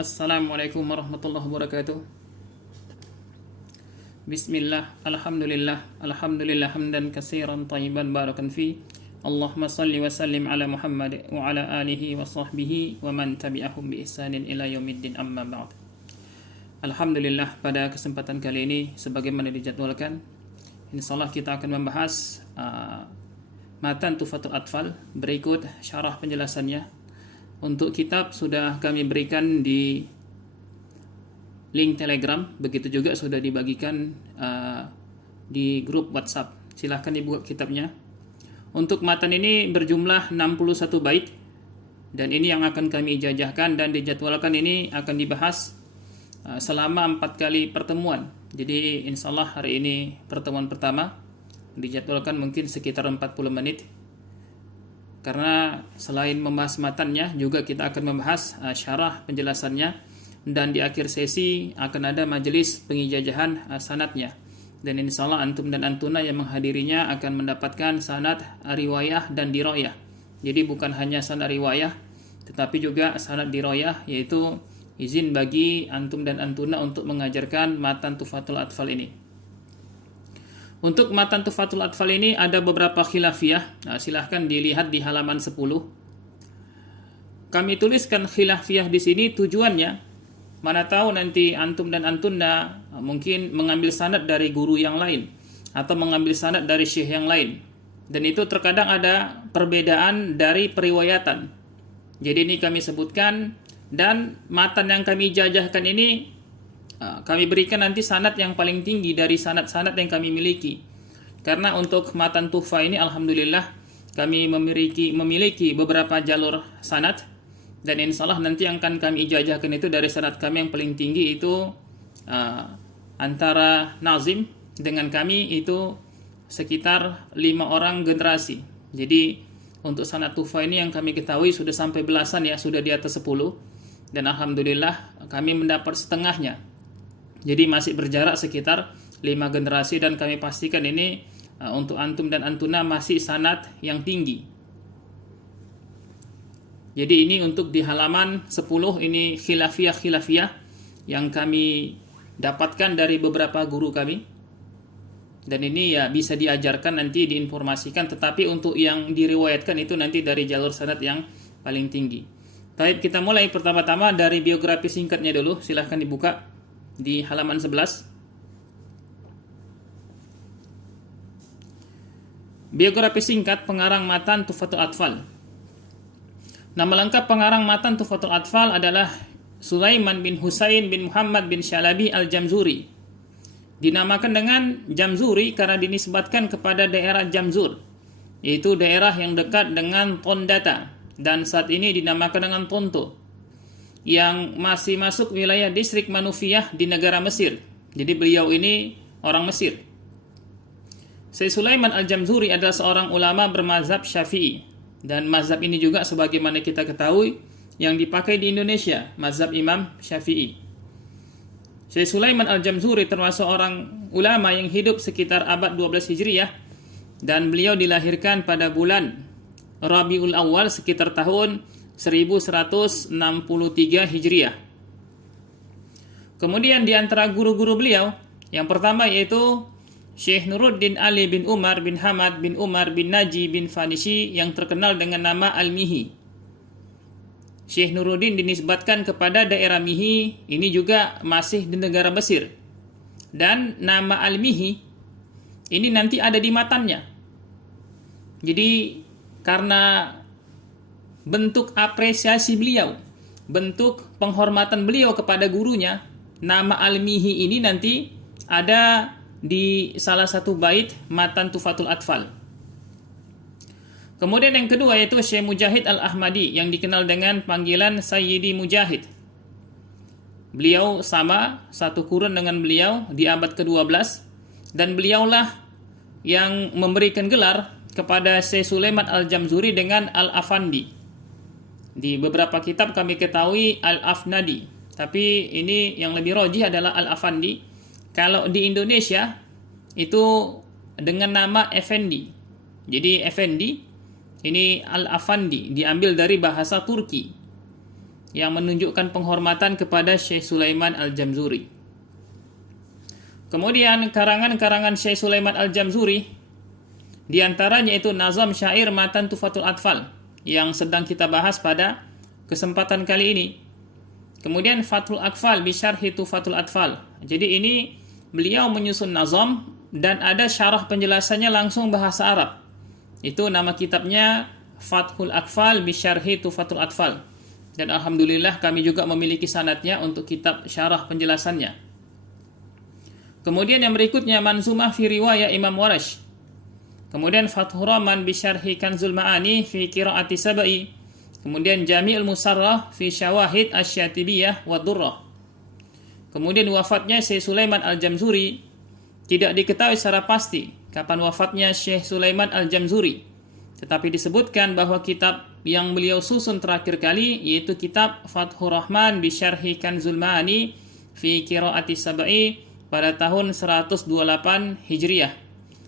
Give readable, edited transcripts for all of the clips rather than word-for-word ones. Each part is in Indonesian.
Assalamualaikum warahmatullahi wabarakatuh. Bismillah, alhamdulillah hamdan katsiran thayyiban barakan fi. Allahumma salli wa sallim ala Muhammad wa ala alihi wa sahbihi wa man tabi'ahum bi ihsanin ila yaumiddin, amma ba'd. Alhamdulillah, pada kesempatan kali ini sebagaimana dijadwalkan, insyaallah kita akan membahas matan Tuhfatul Atfal. Berikut syarah penjelasannya. Untuk kitab sudah kami berikan di link Telegram, begitu juga sudah dibagikan di grup WhatsApp. Silahkan dibuka kitabnya. Untuk matan ini berjumlah 61 bait, dan ini yang akan kami jajahkan dan dijadwalkan ini akan dibahas selama 4 kali pertemuan. Jadi insyaallah hari ini pertemuan pertama, dijadwalkan mungkin sekitar 40 menit. Karena selain membahas matannya, juga kita akan membahas syarah penjelasannya, dan di akhir sesi akan ada majelis pengijazahan sanadnya. Dan insyaallah antum dan antuna yang menghadirinya akan mendapatkan sanad riwayah dan diroyah. Jadi bukan hanya sanad riwayah, tetapi juga sanad diroyah, yaitu izin bagi antum dan antuna untuk mengajarkan matan Tuhfatul Atfal ini. Untuk matan Tuhfatul Atfal ini ada beberapa khilafiyah. Silahkan dilihat di halaman 10. Kami tuliskan khilafiyah di sini tujuannya, mana tahu nanti antum dan antuna mungkin mengambil sanad dari guru yang lain atau mengambil sanad dari syekh yang lain. Dan itu terkadang ada perbedaan dari periwayatan. Jadi ini kami sebutkan, dan matan yang kami jajahkan ini kami berikan nanti sanad yang paling tinggi dari sanad-sanad yang kami miliki. Karena untuk matan Tuhfa ini alhamdulillah kami memiliki beberapa jalur sanad, dan insyaallah nanti yang akan kami ijazahkan itu dari sanad kami yang paling tinggi itu antara Nazim dengan kami itu sekitar 5 orang generasi. Jadi untuk sanad Tuhfa ini yang kami ketahui sudah sampai belasan ya, sudah di atas 10, dan alhamdulillah kami mendapat setengahnya. Jadi masih berjarak sekitar 5 generasi, dan kami pastikan ini untuk antum dan antuna masih sanad yang tinggi. Jadi ini untuk di halaman 10 ini khilafiyah yang kami dapatkan dari beberapa guru kami. Dan ini ya bisa diajarkan nanti, diinformasikan, tetapi untuk yang diriwayatkan itu nanti dari jalur sanad yang paling tinggi. Baik, kita mulai pertama-tama dari biografi singkatnya dulu. Silahkan dibuka di halaman 11. Biografi singkat pengarang matan Tuhfatul Atfal. Nama lengkap pengarang matan Tuhfatul Atfal adalah Sulaiman bin Husain bin Muhammad bin Syalabi al-Jamzuri. Dinamakan dengan Jamzuri karena dinisbatkan kepada daerah Jamzur, yaitu daerah yang dekat dengan Tondata, dan saat ini dinamakan dengan Tonto, yang masih masuk wilayah distrik Manufiyah di negara Mesir. Jadi beliau ini orang Mesir. Syekh Sulaiman al-Jamzuri adalah seorang ulama bermazhab Syafi'i, dan mazhab ini juga sebagaimana kita ketahui yang dipakai di Indonesia, mazhab Imam Syafi'i. Syekh Sulaiman al-Jamzuri termasuk orang ulama yang hidup sekitar abad 12 Hijriyah, dan beliau dilahirkan pada bulan Rabiul Awal sekitar tahun 1163 Hijriah. Kemudian di antara guru-guru beliau, yang pertama yaitu Syekh Nuruddin Ali bin Umar bin Hamad bin Umar bin Naji bin Fanisi, yang terkenal dengan nama Al-Mihi. Syekh Nuruddin dinisbatkan kepada daerah Mihi, ini juga masih di negara Mesir. Dan nama Al-Mihi ini nanti ada di matannya. Jadi karena bentuk apresiasi beliau, bentuk penghormatan beliau kepada gurunya, nama Al-Mihi ini nanti ada di salah satu bait matan Tuhfatul Atfal. Kemudian yang kedua yaitu Syekh Mujahid Al-Ahmadi, yang dikenal dengan panggilan Sayyidi Mujahid. Beliau sama satu kurun dengan beliau di abad ke-12, dan beliaulah yang memberikan gelar kepada Syekh Sulaiman al-Jamzuri dengan Al-Afandi. Di beberapa kitab kami ketahui Al-Afnadi, tapi ini yang lebih rajih adalah Al-Afandi. Kalau di Indonesia itu dengan nama Effendi. Jadi Effendi ini Al-Afandi diambil dari bahasa Turki. yang menunjukkan penghormatan kepada Syekh Sulaiman Al-Jamzuri. Kemudian karangan-karangan Syekh Sulaiman Al-Jamzuri, di antaranya itu nazam syair Matan Tufatul Atfal yang sedang kita bahas pada kesempatan kali ini. Kemudian Fathul Akfal bi syarhi Tufatul Atfal. Jadi ini beliau menyusun nazam dan ada syarah penjelasannya langsung bahasa Arab. Itu nama kitabnya Fathul Akfal bi syarhi Tufatul Atfal. Dan alhamdulillah kami juga memiliki sanadnya untuk kitab syarah penjelasannya. Kemudian yang berikutnya Manzumah fi riwayah Imam Warash. Kemudian Fathur Rahman bi syarhi Kanzul Ma'ani fi qiraati Sabai. Kemudian Jami'ul Musarrah fi Syawahid Asy-Syatibiyah wa Durrah. Kemudian wafatnya Syekh Sulaiman Al-Jamzuri tidak diketahui secara pasti kapan wafatnya Syekh Sulaiman Al-Jamzuri. Tetapi disebutkan bahwa kitab yang beliau susun terakhir kali yaitu kitab Fathur Rahman bi syarhi Kanzul Ma'ani fi qiraati Sabai pada tahun 128 Hijriah.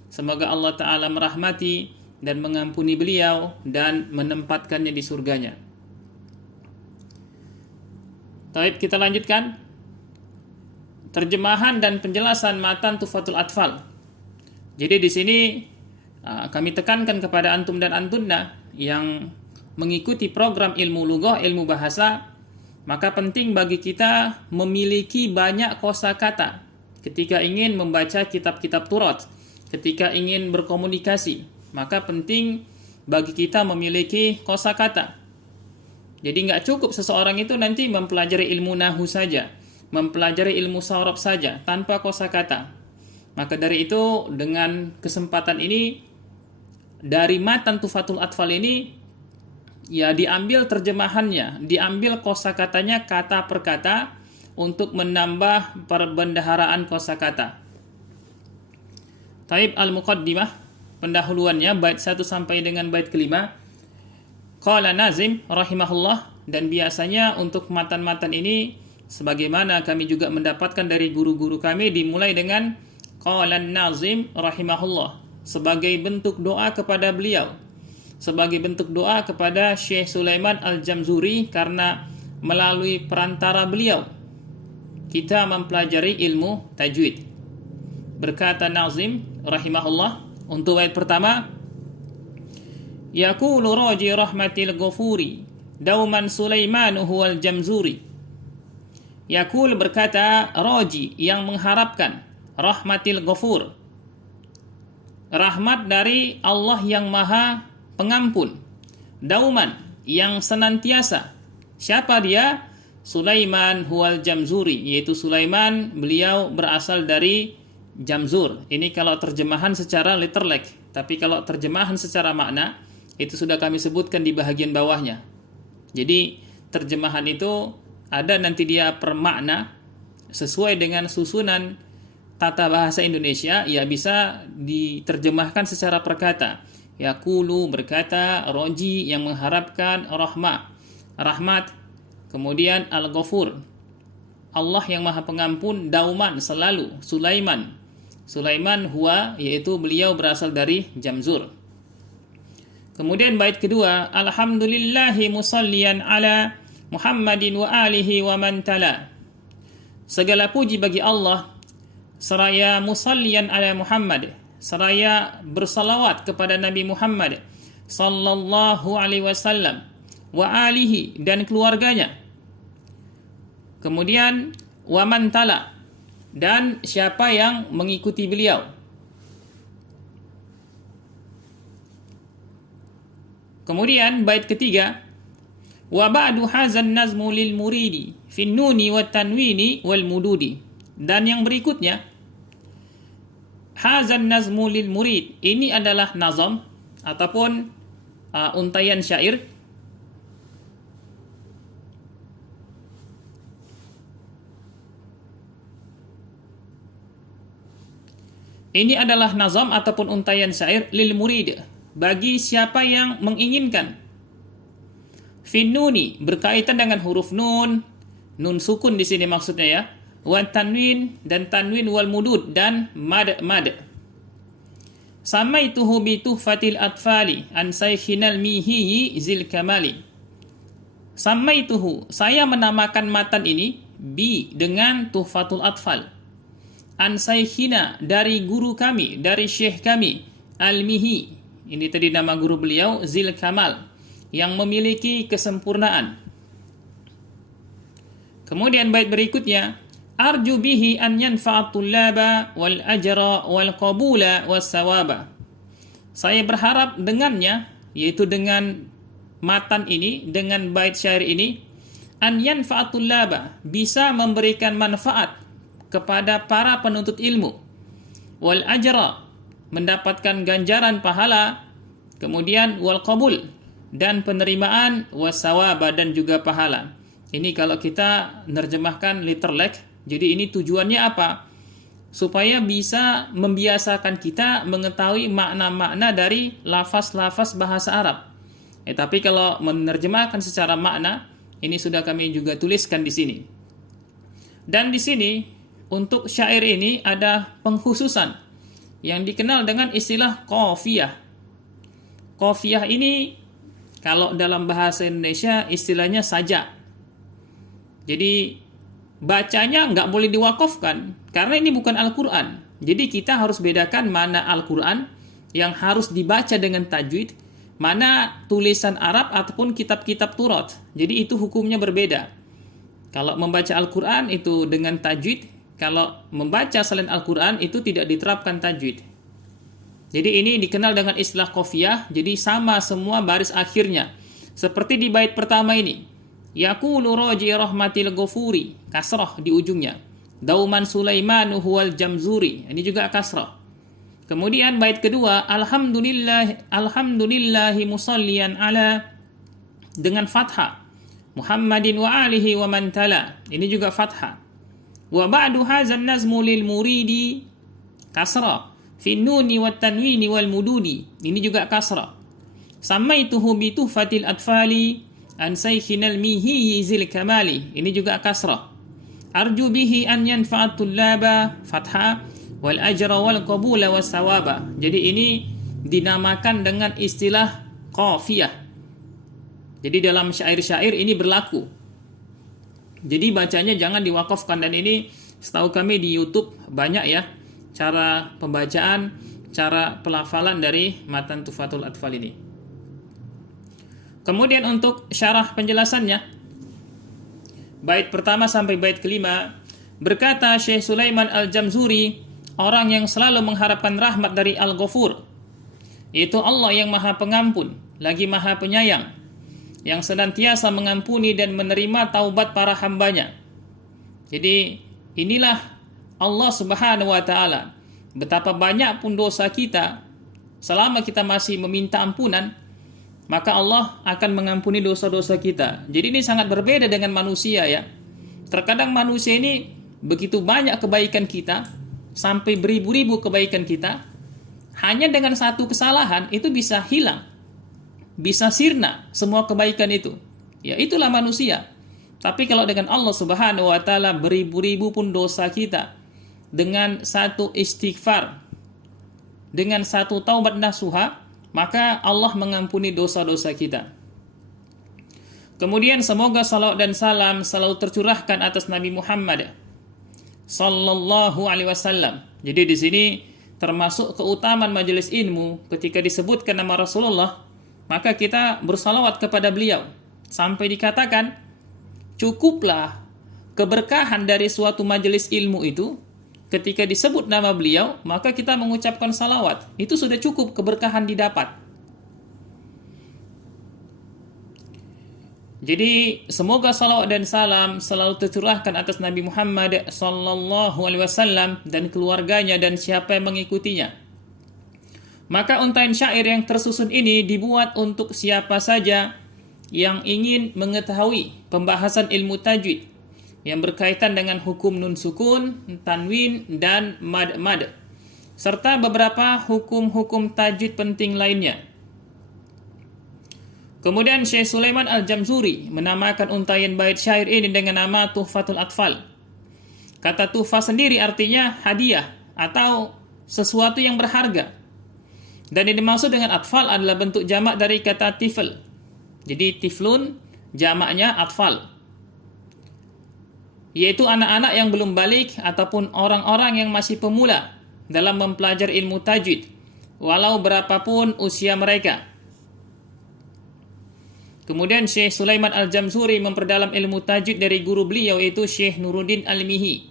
Semoga Allah Ta'ala merahmati dan mengampuni beliau dan menempatkannya di surganya. Baik, kita lanjutkan. Terjemahan dan penjelasan Matan Tufatul Atfal. Jadi di sini kami tekankan kepada antum dan antunna yang mengikuti program ilmu lughah, ilmu bahasa, maka penting bagi kita memiliki banyak kosakata ketika ingin membaca kitab-kitab Turat, ketika ingin berkomunikasi, maka penting bagi kita memiliki kosakata. Jadi nggak cukup seseorang itu nanti mempelajari ilmu nahu saja, mempelajari ilmu sa'rab saja tanpa kosakata. Maka dari itu dengan kesempatan ini dari Matan Tufatul Atfal ini ya diambil terjemahannya, diambil kosakatanya kata per kata untuk menambah perbendaharaan kosakata. Taib al-Muqaddimah, pendahuluannya bait 1 sampai dengan bait kelima. Qala Nazim rahimahullah, dan biasanya untuk matan-matan ini sebagaimana kami juga mendapatkan dari guru-guru kami dimulai dengan Qala Nazim rahimahullah sebagai bentuk doa kepada beliau, sebagai bentuk doa kepada Syekh Sulaiman Al-Jamzuri karena melalui perantara beliau kita mempelajari ilmu tajwid. Berkata Nazim rahimahullah untuk bait pertama, yaqulu raji rahmatil ghafuri dauman Sulaiman huwal Jamzuri. Yaqul berkata raji yang mengharapkan rahmatil ghafur, rahmat dari Allah yang maha pengampun, dauman yang senantiasa. Siapa dia? Sulaiman huwal Jamzuri, yaitu Sulaiman beliau berasal dari Jamzur. Ini kalau terjemahan secara literlek, tapi kalau terjemahan secara makna itu sudah kami sebutkan di bahagian bawahnya. Jadi terjemahan itu ada nanti dia per makna sesuai dengan susunan tata bahasa Indonesia, ya bisa diterjemahkan secara perkata. Yaqulu berkata, roji yang mengharapkan rahmat, kemudian al-ghafur, Allah yang maha pengampun, dauman selalu, Sulaiman huwa, yaitu beliau berasal dari Jamzur. Kemudian bait kedua, alhamdulillahi musalliyan ala Muhammadin wa alihi wa man tala. Segala puji bagi Allah seraya musalliyan ala Muhammad, seraya bersalawat kepada Nabi Muhammad sallallahu alaihi wasallam wa alihi dan keluarganya. Kemudian wa man tala, dan siapa yang mengikuti beliau. Kemudian bait ketiga, wa ba'du hazan nazmu lil muridi fin nuni wat tanwini wal mududi. Dan yang berikutnya, hazan nazmu lil murid, ini adalah nazam ataupun untaian syair ini adalah nazam ataupun untaian syair lil murid, bagi siapa yang menginginkan. Finnuni berkaitan dengan huruf nun sukun di sini maksudnya ya. Wan tanwin dan tanwin wal mudud dan mad. Samaituhu bi tuhfatil atfali an saykhinal mihi zil kamali. Samaituhu, saya menamakan matan ini dengan Tuhfatul Atfal. An Saikhina, dari guru kami, dari syekh kami, Al-Mihi. Ini tadi nama guru beliau, Zil Kamal, yang memiliki kesempurnaan. Kemudian bait berikutnya, arju bihi an yanfa'atul laba wal ajra wal qabula was sawaba. Saya berharap dengannya, yaitu dengan matan ini, dengan bait syair ini, an yanfa'atul laba, bisa memberikan manfaat kepada para penuntut ilmu, wal ajra, mendapatkan ganjaran pahala, kemudian wal qabul, dan penerimaan, was sawaba, dan juga pahala. Ini kalau kita nerjemahkan literlek, jadi ini tujuannya apa? Supaya bisa membiasakan kita mengetahui makna-makna dari lafaz-lafaz bahasa Arab. Tapi kalau menerjemahkan secara makna, ini sudah kami juga tuliskan di sini. Dan di sini untuk syair ini ada pengkhususan yang dikenal dengan istilah qafiyah. Qafiyah ini kalau dalam bahasa Indonesia istilahnya sajak. Jadi bacanya nggak boleh diwakafkan karena ini bukan Al-Quran. Jadi kita harus bedakan mana Al-Quran yang harus dibaca dengan tajwid, mana tulisan Arab ataupun kitab-kitab Turat. Jadi itu hukumnya berbeda. Kalau membaca Al-Quran itu dengan tajwid, kalau membaca selain Al-Quran itu tidak diterapkan tajwid. Jadi ini dikenal dengan istilah qafiyah, jadi sama semua baris akhirnya. Seperti di bait pertama ini. Yaqulu raji rahmatil ghafuri, kasrah di ujungnya. Dauman Sulaimanu huwal jamzuri, ini juga kasrah. Kemudian bait kedua, alhamdulillahi musallian ala, dengan fathah. Muhammadin wa alihi wa man tala, ini juga fathah. Wa ba'du hadzal nazmu lil muridi, kasrah. Fin nuni wat tanwini wal mududi, ini juga kasrah. Samaituhu bi tuhfatil atfali an saykhinal mihi zil kamali, ini juga kasrah. Arju bihi an yanfa'atul laba, fathah, wal ajra wal qabula was sawaba. Jadi ini dinamakan dengan istilah qafiyah. Jadi dalam syair-syair ini berlaku. Jadi bacanya jangan diwakafkan, dan ini setahu kami di YouTube banyak ya cara pembacaan, cara pelafalan dari matan Tuhfatul Atfal ini. Kemudian untuk syarah penjelasannya, bait pertama sampai bait kelima, berkata Syekh Sulaiman Al-Jamzuri, orang yang selalu mengharapkan rahmat dari Al-Ghafur, yaitu Allah yang Maha Pengampun, lagi Maha Penyayang, yang senantiasa mengampuni dan menerima taubat para hambanya. Jadi inilah Allah Subhanahu wa Ta'ala. Betapa banyak pun dosa kita, selama kita masih meminta ampunan, maka Allah akan mengampuni dosa-dosa kita. Jadi ini sangat berbeda dengan manusia ya. Terkadang manusia ini begitu banyak kebaikan kita, sampai beribu-ribu kebaikan kita, hanya dengan satu kesalahan itu bisa hilang, bisa sirna semua kebaikan itu. Ya itulah manusia. Tapi kalau dengan Allah Subhanahu wa Ta'ala, beribu-ribu pun dosa kita, dengan satu istighfar, dengan satu taubat nasuha, maka Allah mengampuni dosa-dosa kita. Kemudian semoga salawat dan salam selalu tercurahkan atas Nabi Muhammad sallallahu alaihi wasallam. Jadi di sini termasuk keutamaan majelis ilmu, ketika disebutkan nama Rasulullah, maka kita bersalawat kepada beliau. Sampai dikatakan, cukuplah keberkahan dari suatu majelis ilmu itu, ketika disebut nama beliau, maka kita mengucapkan salawat. Itu sudah cukup keberkahan didapat. Jadi semoga salawat dan salam selalu tercurahkan atas Nabi Muhammad sallallahu alaihi wasallam dan keluarganya dan siapa yang mengikutinya. Maka untaian syair yang tersusun ini dibuat untuk siapa saja yang ingin mengetahui pembahasan ilmu tajwid yang berkaitan dengan hukum nun sukun, tanwin, dan mad, serta beberapa hukum-hukum tajwid penting lainnya. Kemudian Syekh Sulaiman Al-Jamzuri menamakan untaian bait syair ini dengan nama Tuhfatul Atfal. Kata tuhfa sendiri artinya hadiah atau sesuatu yang berharga. Dan yang dimaksud dengan atfal adalah bentuk jamak dari kata tifl. Jadi tiflun jamaknya atfal, yaitu anak-anak yang belum balik ataupun orang-orang yang masih pemula dalam mempelajari ilmu tajwid, walau berapapun usia mereka. Kemudian Syekh Sulaiman Al-Jamzuri memperdalam ilmu tajwid dari guru beliau, yaitu Syekh Nuruddin Al-Mihi,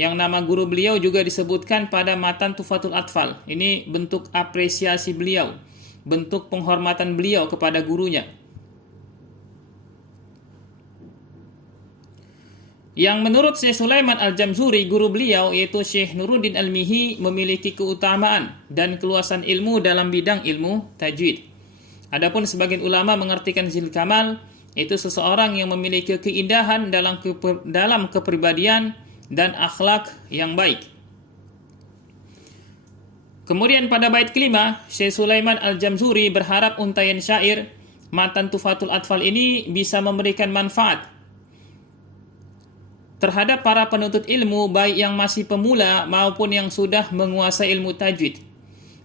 yang nama guru beliau juga disebutkan pada matan Tufatul Atfal. Ini bentuk apresiasi beliau, bentuk penghormatan beliau kepada gurunya. Yang menurut Syekh Sulaiman Al-Jamzuri, guru beliau yaitu Syekh Nuruddin Al-Mihi memiliki keutamaan dan keluasan ilmu dalam bidang ilmu tajwid. Adapun sebagian ulama mengartikan zil kamal itu seseorang yang memiliki keindahan dalam kepribadian dan akhlak yang baik. Kemudian pada bait kelima, Syekh Sulaiman Al-Jamzuri berharap untaian syair matan Tufatul Atfal ini bisa memberikan manfaat terhadap para penuntut ilmu, baik yang masih pemula maupun yang sudah menguasai ilmu tajwid.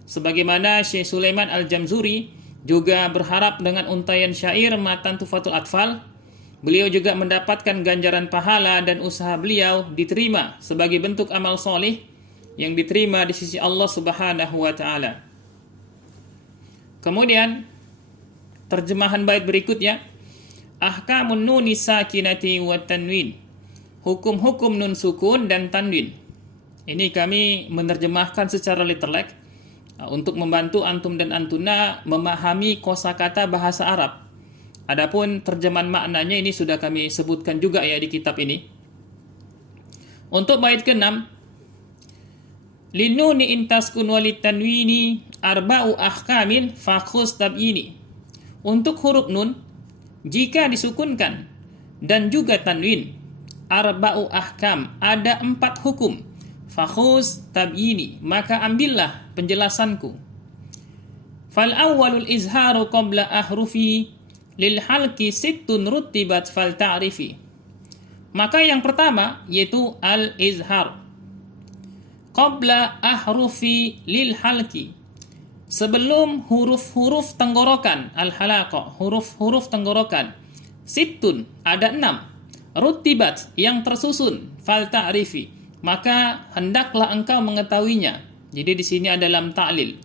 Sebagaimana Syekh Sulaiman Al-Jamzuri juga berharap dengan untaian syair matan Tufatul Atfal, beliau juga mendapatkan ganjaran pahala dan usaha beliau diterima sebagai bentuk amal soleh yang diterima di sisi Allah Subhanahu wa Ta'ala. Kemudian terjemahan bait berikutnya, ahkamun nuni sakinati wa tanwin, hukum-hukum nun sukun dan tanwin. Ini kami menerjemahkan secara literlek untuk membantu antum dan antuna memahami kosakata bahasa Arab. Adapun terjemahan maknanya ini sudah kami sebutkan juga ya di kitab ini. Untuk bait ke-6, linuni intaskun walit tanwini arba'u ahkamin fakhus tab'ini. Untuk huruf nun, jika disukunkan dan juga tanwin, arba'u ahkam, ada 4 hukum. Fakhus tab'ini, maka ambillah penjelasanku. Fal awwalul izharu qabla ahrufi lil halqi sittun rutibat fal ta'rifi. Maka yang pertama yaitu al izhar qabla ahrufi lil halqi, sebelum huruf-huruf tenggorokan, al halaqa, huruf-huruf tenggorokan, sittun, ada 6, rutibat, yang tersusun, fal ta'rifi, maka hendaklah engkau mengetahuinya. Jadi di sini ada lam ta'lil.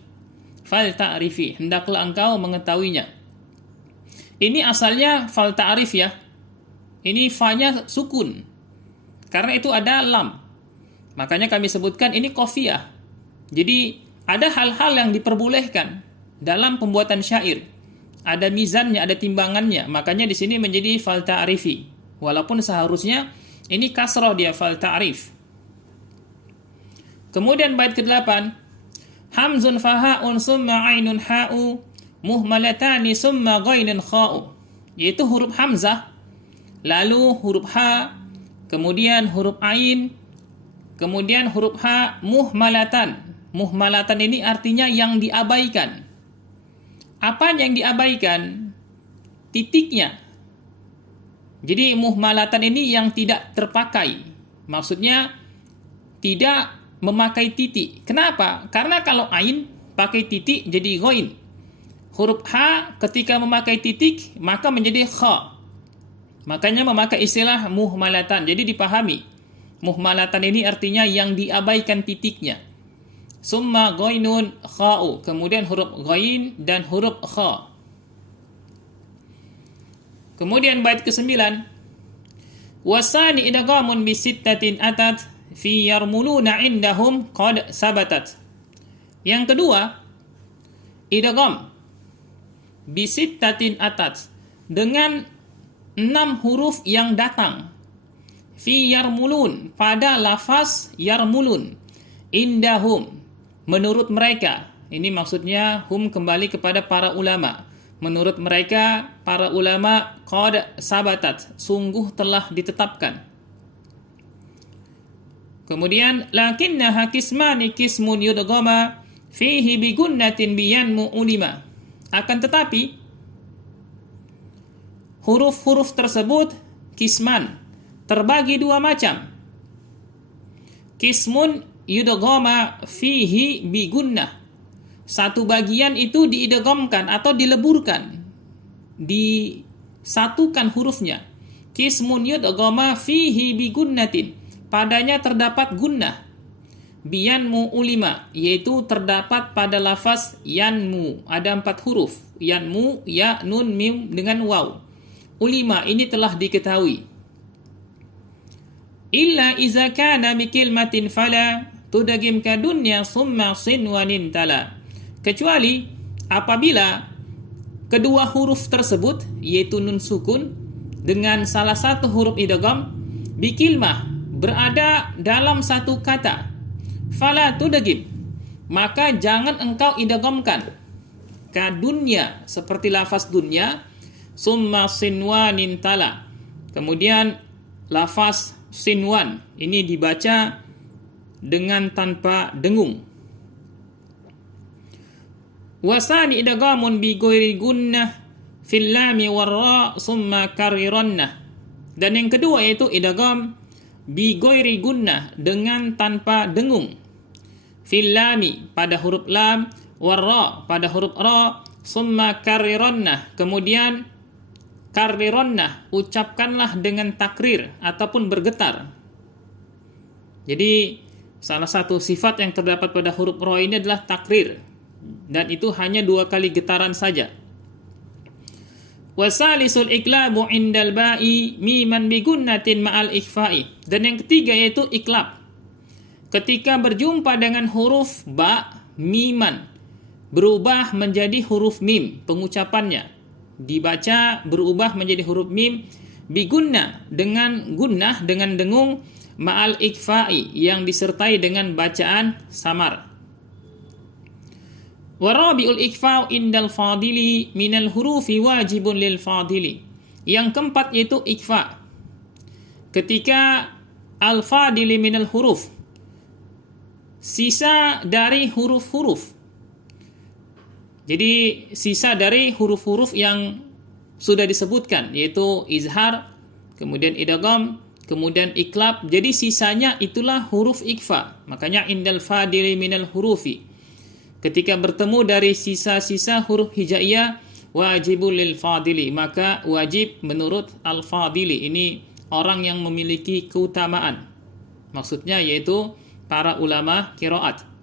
Fal ta'rifi, hendaklah engkau mengetahuinya. Ini asalnya fal ta'rif ya. Ini fa-nya sukun. Karena itu ada lam. Makanya kami sebutkan ini qafiyah. Jadi ada hal-hal yang diperbolehkan dalam pembuatan syair. Ada mizannya, ada timbangannya. Makanya di sini menjadi fal ta'rifi. Walaupun seharusnya ini kasrah dia, fal ta'rif. Kemudian bait ke-8, hamzun faha'un summa ainun ha'u muhmalatani summa ghainun kha'u, yaitu huruf hamzah, lalu huruf ha, kemudian huruf ain, kemudian huruf ha muhmalatan. Muhmalatan ini artinya yang diabaikan. Apa yang diabaikan? Titiknya. Jadi muhmalatan ini yang tidak terpakai. Maksudnya tidak memakai titik. Kenapa? Karena kalau ain pakai titik jadi ghain. Huruf ha ketika memakai titik maka menjadi kha. Makanya memakai istilah muhmalatan. Jadi dipahami. Muhmalatan ini artinya yang diabaikan titiknya. Summa ghainun kha'u. Kemudian huruf ghain dan huruf kha. Kemudian bait ke-9. Wasani idghamun bi sittatin atat fi yarmuluna indahum qad sabatat. Yang kedua, idgham bi sittatin atat, dengan 6 huruf yang datang. Fi yarmulun, pada lafaz yarmulun. Indahum, menurut mereka. Ini maksudnya hum kembali kepada para ulama. Menurut mereka, para ulama, qad sabatat, sungguh telah ditetapkan. Kemudian lakinnaha kismani kismun yudghama fihi bi gunnatin biyanmu ulima. Akan tetapi huruf-huruf tersebut kisman, terbagi 2 macam. Kismun yudghama fihi bi gunnah. Satu bagian itu diidghamkan atau dileburkan, satukan hurufnya. Qismun yudghama fihi bi gunnatin, padanya terdapat gunnah. Biyanmu ulima, yaitu terdapat pada lafaz yanmu, ada 4 huruf. Yanmu, ya, nun, mim dengan waw. Ulima ini telah diketahui. Illa iza kana bi kilmatin fala tudagim ka dunya summa sinwanin tala. Kecuali apabila kedua huruf tersebut, yaitu nun sukun dengan salah satu huruf idgham, bi kilmah, berada dalam satu kata. Fala tudagim, maka jangan engkau idghamkan. Ka dunya, seperti lafaz dunya, summa sinwanin tala, kemudian lafaz sinwan ini dibaca dengan tanpa dengung. Wasani idghamun bi ghairi gunnah fil lami warra summa karirannah, dan yang kedua yaitu idgham bi ghairi gunnah, dengan tanpa dengung. Fil lami, pada huruf lam, warra, pada huruf ra, summa karirannah, kemudian karirannah, ucapkanlah dengan takrir ataupun bergetar. Jadi salah satu sifat yang terdapat pada huruf ra ini adalah takrir, dan itu hanya 2 kali getaran saja. Wasalisul iklabu indal ba'i miman bi gunnatin ma'al ikhfa'i, dan yang ketiga yaitu iklab. Ketika berjumpa dengan huruf ba, miman, berubah menjadi huruf mim, pengucapannya dibaca berubah menjadi huruf mim, bigunna, dengan gunnah, dengan dengung, ma'al ikfa'i, yang disertai dengan bacaan samar. Warabi'ul ikfa'u indal fadili minal hurufi wajibun lil fadili. Yang keempat yaitu ikfa. Ketika al-fadili minal huruf, sisa dari huruf-huruf. Jadi sisa dari huruf-huruf yang sudah disebutkan, yaitu izhar, kemudian idgham, kemudian iklab. Jadi sisanya itulah huruf ikfa. Makanya indal fadili minal hurufi, ketika bertemu dari sisa-sisa huruf hijaiyah, wajibul lil fadili, maka wajib menurut al-fadili, ini orang yang memiliki keutamaan. Maksudnya yaitu para ulama qiraat.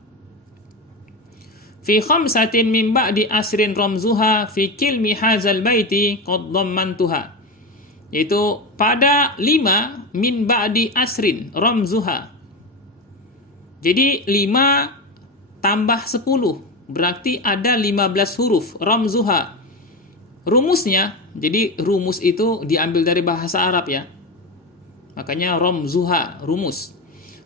Fi khamsatin min ba'di asrin ramzuha fi kilmi hadzal baiti qad dhammantuha. Yaitu pada 5 min ba'di asrin ramzuha. Jadi 5 tambah 10 berarti ada 15 huruf ramzuha. Rumusnya, jadi rumus itu diambil dari bahasa Arab ya. Makanya ramzuha, rumus.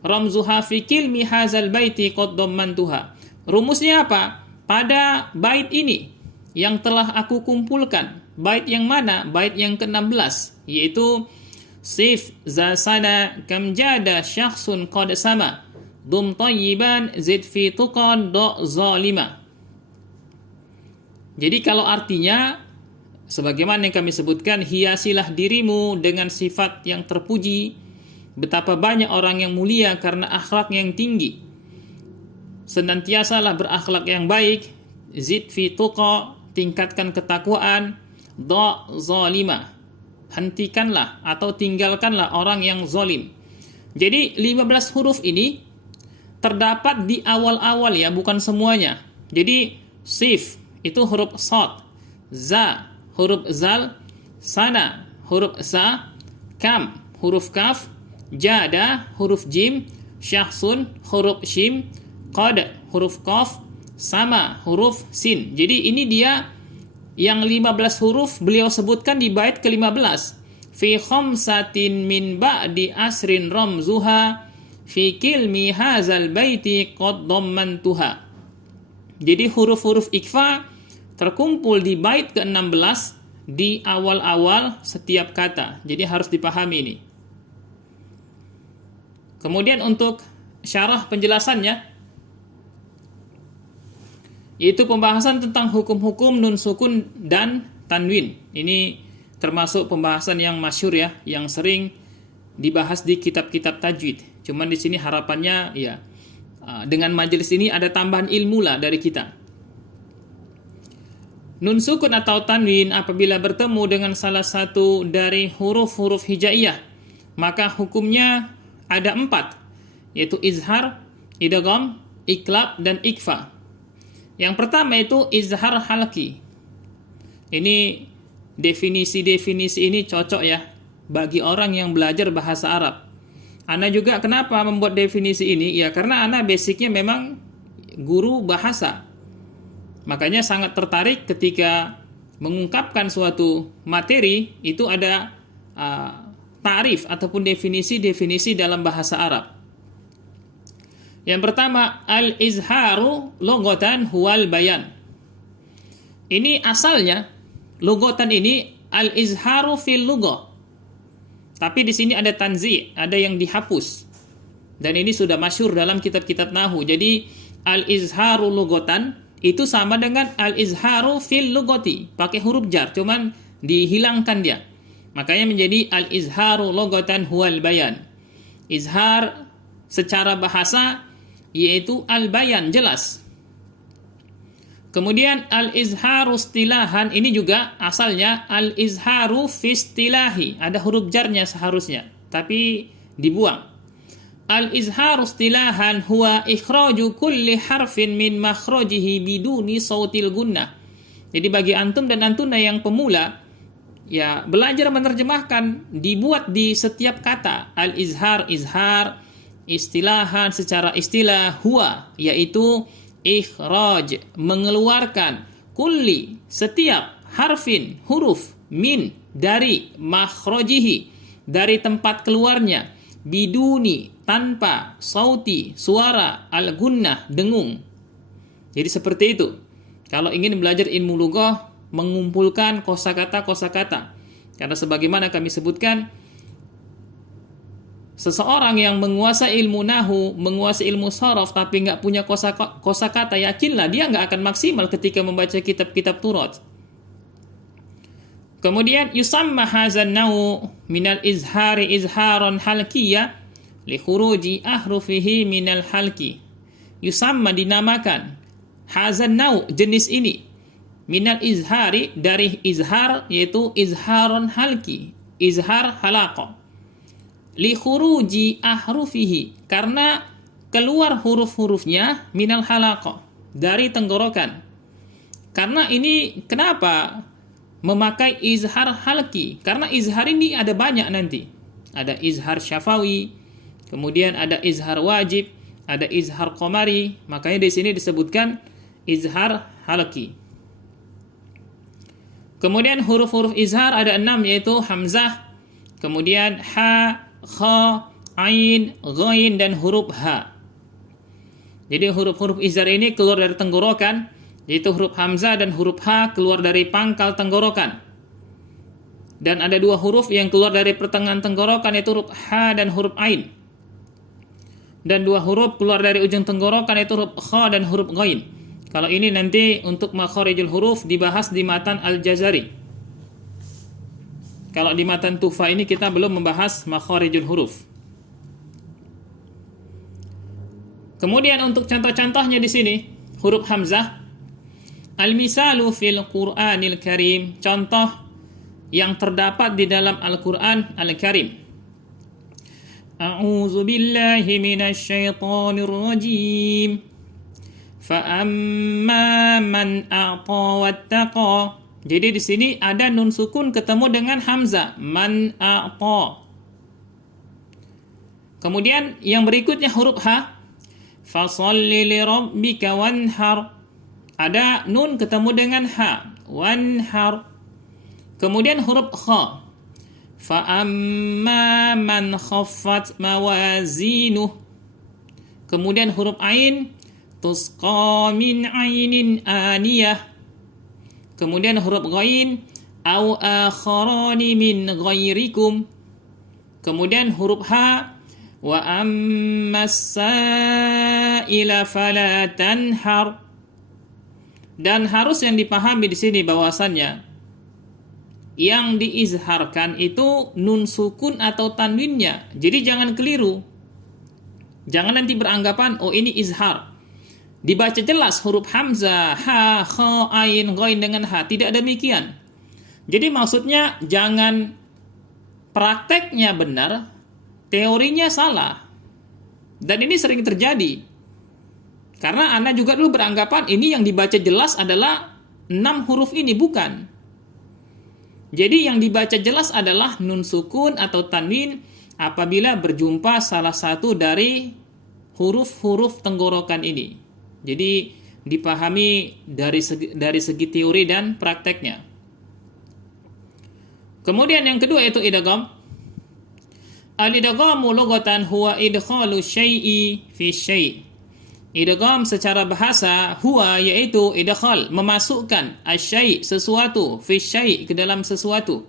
Ramzuha fi kilmi hadzal baiti qad dhammantuha. Rumusnya apa? Pada bait ini yang telah aku kumpulkan. Bait yang mana? Bait yang ke-16, yaitu sif za sana kam jada syakhsun qad sama dum tayyiban zid fi tuqan do zalima. Jadi kalau artinya sebagaimana yang kami sebutkan, hiasilah dirimu dengan sifat yang terpuji. Betapa banyak orang yang mulia karena akhlak yang tinggi. Senantiasalah berakhlak yang baik. Zid fi tuqa, tingkatkan ketakwaan. Da zalima, hentikanlah atau tinggalkanlah orang yang zalim. Jadi 15 huruf ini terdapat di awal-awal ya, bukan semuanya. Jadi sif itu huruf sad, za huruf zal, sana huruf za, kam huruf kaf, jada huruf jim, syahsun huruf shim, qad huruf qaf, sama huruf sin. Jadi ini dia yang 15 huruf beliau sebutkan di bait ke-15. Fi khamsatin min ba'di asrin ramzuha fi kilmi hadzal baiti qad dhammantuha. Jadi huruf-huruf ikfa terkumpul di bait ke-16 di awal-awal setiap kata. Jadi harus dipahami ini. Kemudian untuk syarah penjelasannya, yaitu pembahasan tentang hukum-hukum nun sukun dan tanwin. Ini termasuk pembahasan yang masyhur ya, yang sering dibahas di kitab-kitab tajwid. Cuman di sini harapannya ya dengan majelis ini ada tambahan ilmu lah dari kita. Nun sukun atau tanwin apabila bertemu dengan salah satu dari huruf-huruf hijaiyah, maka hukumnya ada 4, yaitu izhar, idgham, iqlab, dan ikfa. Yang pertama itu izhar halki. Ini definisi-definisi ini cocok ya bagi orang yang belajar bahasa Arab. Ana juga kenapa membuat definisi ini? Ya karena Ana basicnya memang guru bahasa. Makanya sangat tertarik ketika mengungkapkan suatu materi itu ada ta'rif ataupun definisi-definisi dalam bahasa Arab. Yang pertama, al-izharu logotan huwal bayan. Ini asalnya, logotan ini al-izharu fil lughah. Tapi di sini ada tanzi, ada yang dihapus. Dan ini sudah masyhur dalam kitab-kitab nahwu. Jadi al-izharu logotan itu sama dengan al-izharu fil lugati, pakai huruf jar, cuman dihilangkan dia. Makanya menjadi al-izharu logotan huwal bayan. Izhar secara bahasa yaitu al-bayan, jelas. Kemudian al-izharu istilahan, ini juga asalnya al-izharu fi istilahi, ada huruf jarnya seharusnya, tapi dibuang. Al-izharu istilahan huwa ikhraju kulli harfin min makhrajihi biduni sautil gunnah. Jadi bagi antum dan antuna yang pemula, ya belajar menerjemahkan, dibuat di setiap kata. Al-izhar, izhar, istilahan secara istilah, huwa, yaitu ikhraj, mengeluarkan, kulli, setiap, harfin, huruf, min, dari, makhrajihi, dari tempat keluarnya, biduni, tanpa, sauti, suara, al-gunnah, dengung. Jadi seperti itu. Kalau ingin belajar ilmu lughah, mengumpulkan kosakata-kosakata. Karena sebagaimana kami sebutkan, seseorang yang menguasai ilmu nahwu, menguasai ilmu sharaf, tapi nggak punya kosakata, yakinlah dia nggak akan maksimal ketika membaca kitab-kitab Turat. Kemudian yusamma hazan nawu minal izhari izharan halkiyah li khuruji ahrufihi minal halki. Yusamma, dinamakan, hazan nawu, jenis ini, minal izhari, dari izhar, yaitu izharan halki, izhar halaqa, li khuruji ahrufihi, karena keluar huruf-hurufnya, minal halaqa, dari tenggorokan. Karena ini kenapa memakai izhar halki? Karena izhar ini ada banyak nanti. Ada izhar syafawi, kemudian ada izhar wajib, ada izhar qamari. Makanya di sini disebutkan izhar halki. Kemudian huruf-huruf izhar ada 6, yaitu hamzah, kemudian ha, kha, ain, ghain, dan huruf ha. Jadi huruf-huruf izhar ini keluar dari tenggorokan, yaitu huruf hamzah dan huruf ha keluar dari pangkal tenggorokan. Dan ada 2 huruf yang keluar dari pertengahan tenggorokan, yaitu huruf ha dan huruf ain. Dan 2 huruf keluar dari ujung tenggorokan, yaitu huruf kha dan huruf ghain. Kalau ini nanti untuk makharijul huruf dibahas di matan Al-Jazari. Kalau di matan Tuhfa ini kita belum membahas makharijul huruf. Kemudian untuk contoh-contohnya di sini, huruf hamzah, al-misalu fil Qur'anil Karim, contoh yang terdapat di dalam Al-Qur'an Al-Karim. A'udzu billahi minasy syaithanir rajim. Fa amma man a'ta wattaqa. Jadi di sini ada nun sukun ketemu dengan hamzah, man a'ta. Kemudian yang berikutnya huruf ha, fasholli li rabbika wanhar. Ada nun ketemu dengan ha, wanhar. Kemudian huruf kha, fa amma man khaffat mawazinuh. Kemudian huruf ain, tusqa min ainin aniyah. Kemudian huruf ghain, au akharani min ghairikum. Kemudian huruf ha, wa ammas sa'ila fala tanhar. Dan harus yang dipahami di sini bahwasannya yang diizharkan itu nun sukun atau tanwinnya. Jadi jangan keliru. Jangan nanti beranggapan oh ini izhar. dibaca jelas huruf hamzah, ha, kha, ain, ghain dengan ha. Tidak demikian. Jadi maksudnya jangan prakteknya benar, teorinya salah. Dan ini sering terjadi. Karena Anda juga dulu beranggapan ini yang dibaca jelas adalah 6 huruf ini, bukan. Jadi yang dibaca jelas adalah nun sukun atau tanwin apabila berjumpa salah satu dari huruf-huruf tenggorokan ini. Jadi dipahami dari segi teori dan prakteknya. Kemudian yang kedua itu idgham. Al-idghamu lughatan huwa idkhalu syai'i fi syai'. Idgham secara bahasa huwa yaitu idkhal, memasukkan asy-syai' sesuatu, fi syai' ke dalam sesuatu.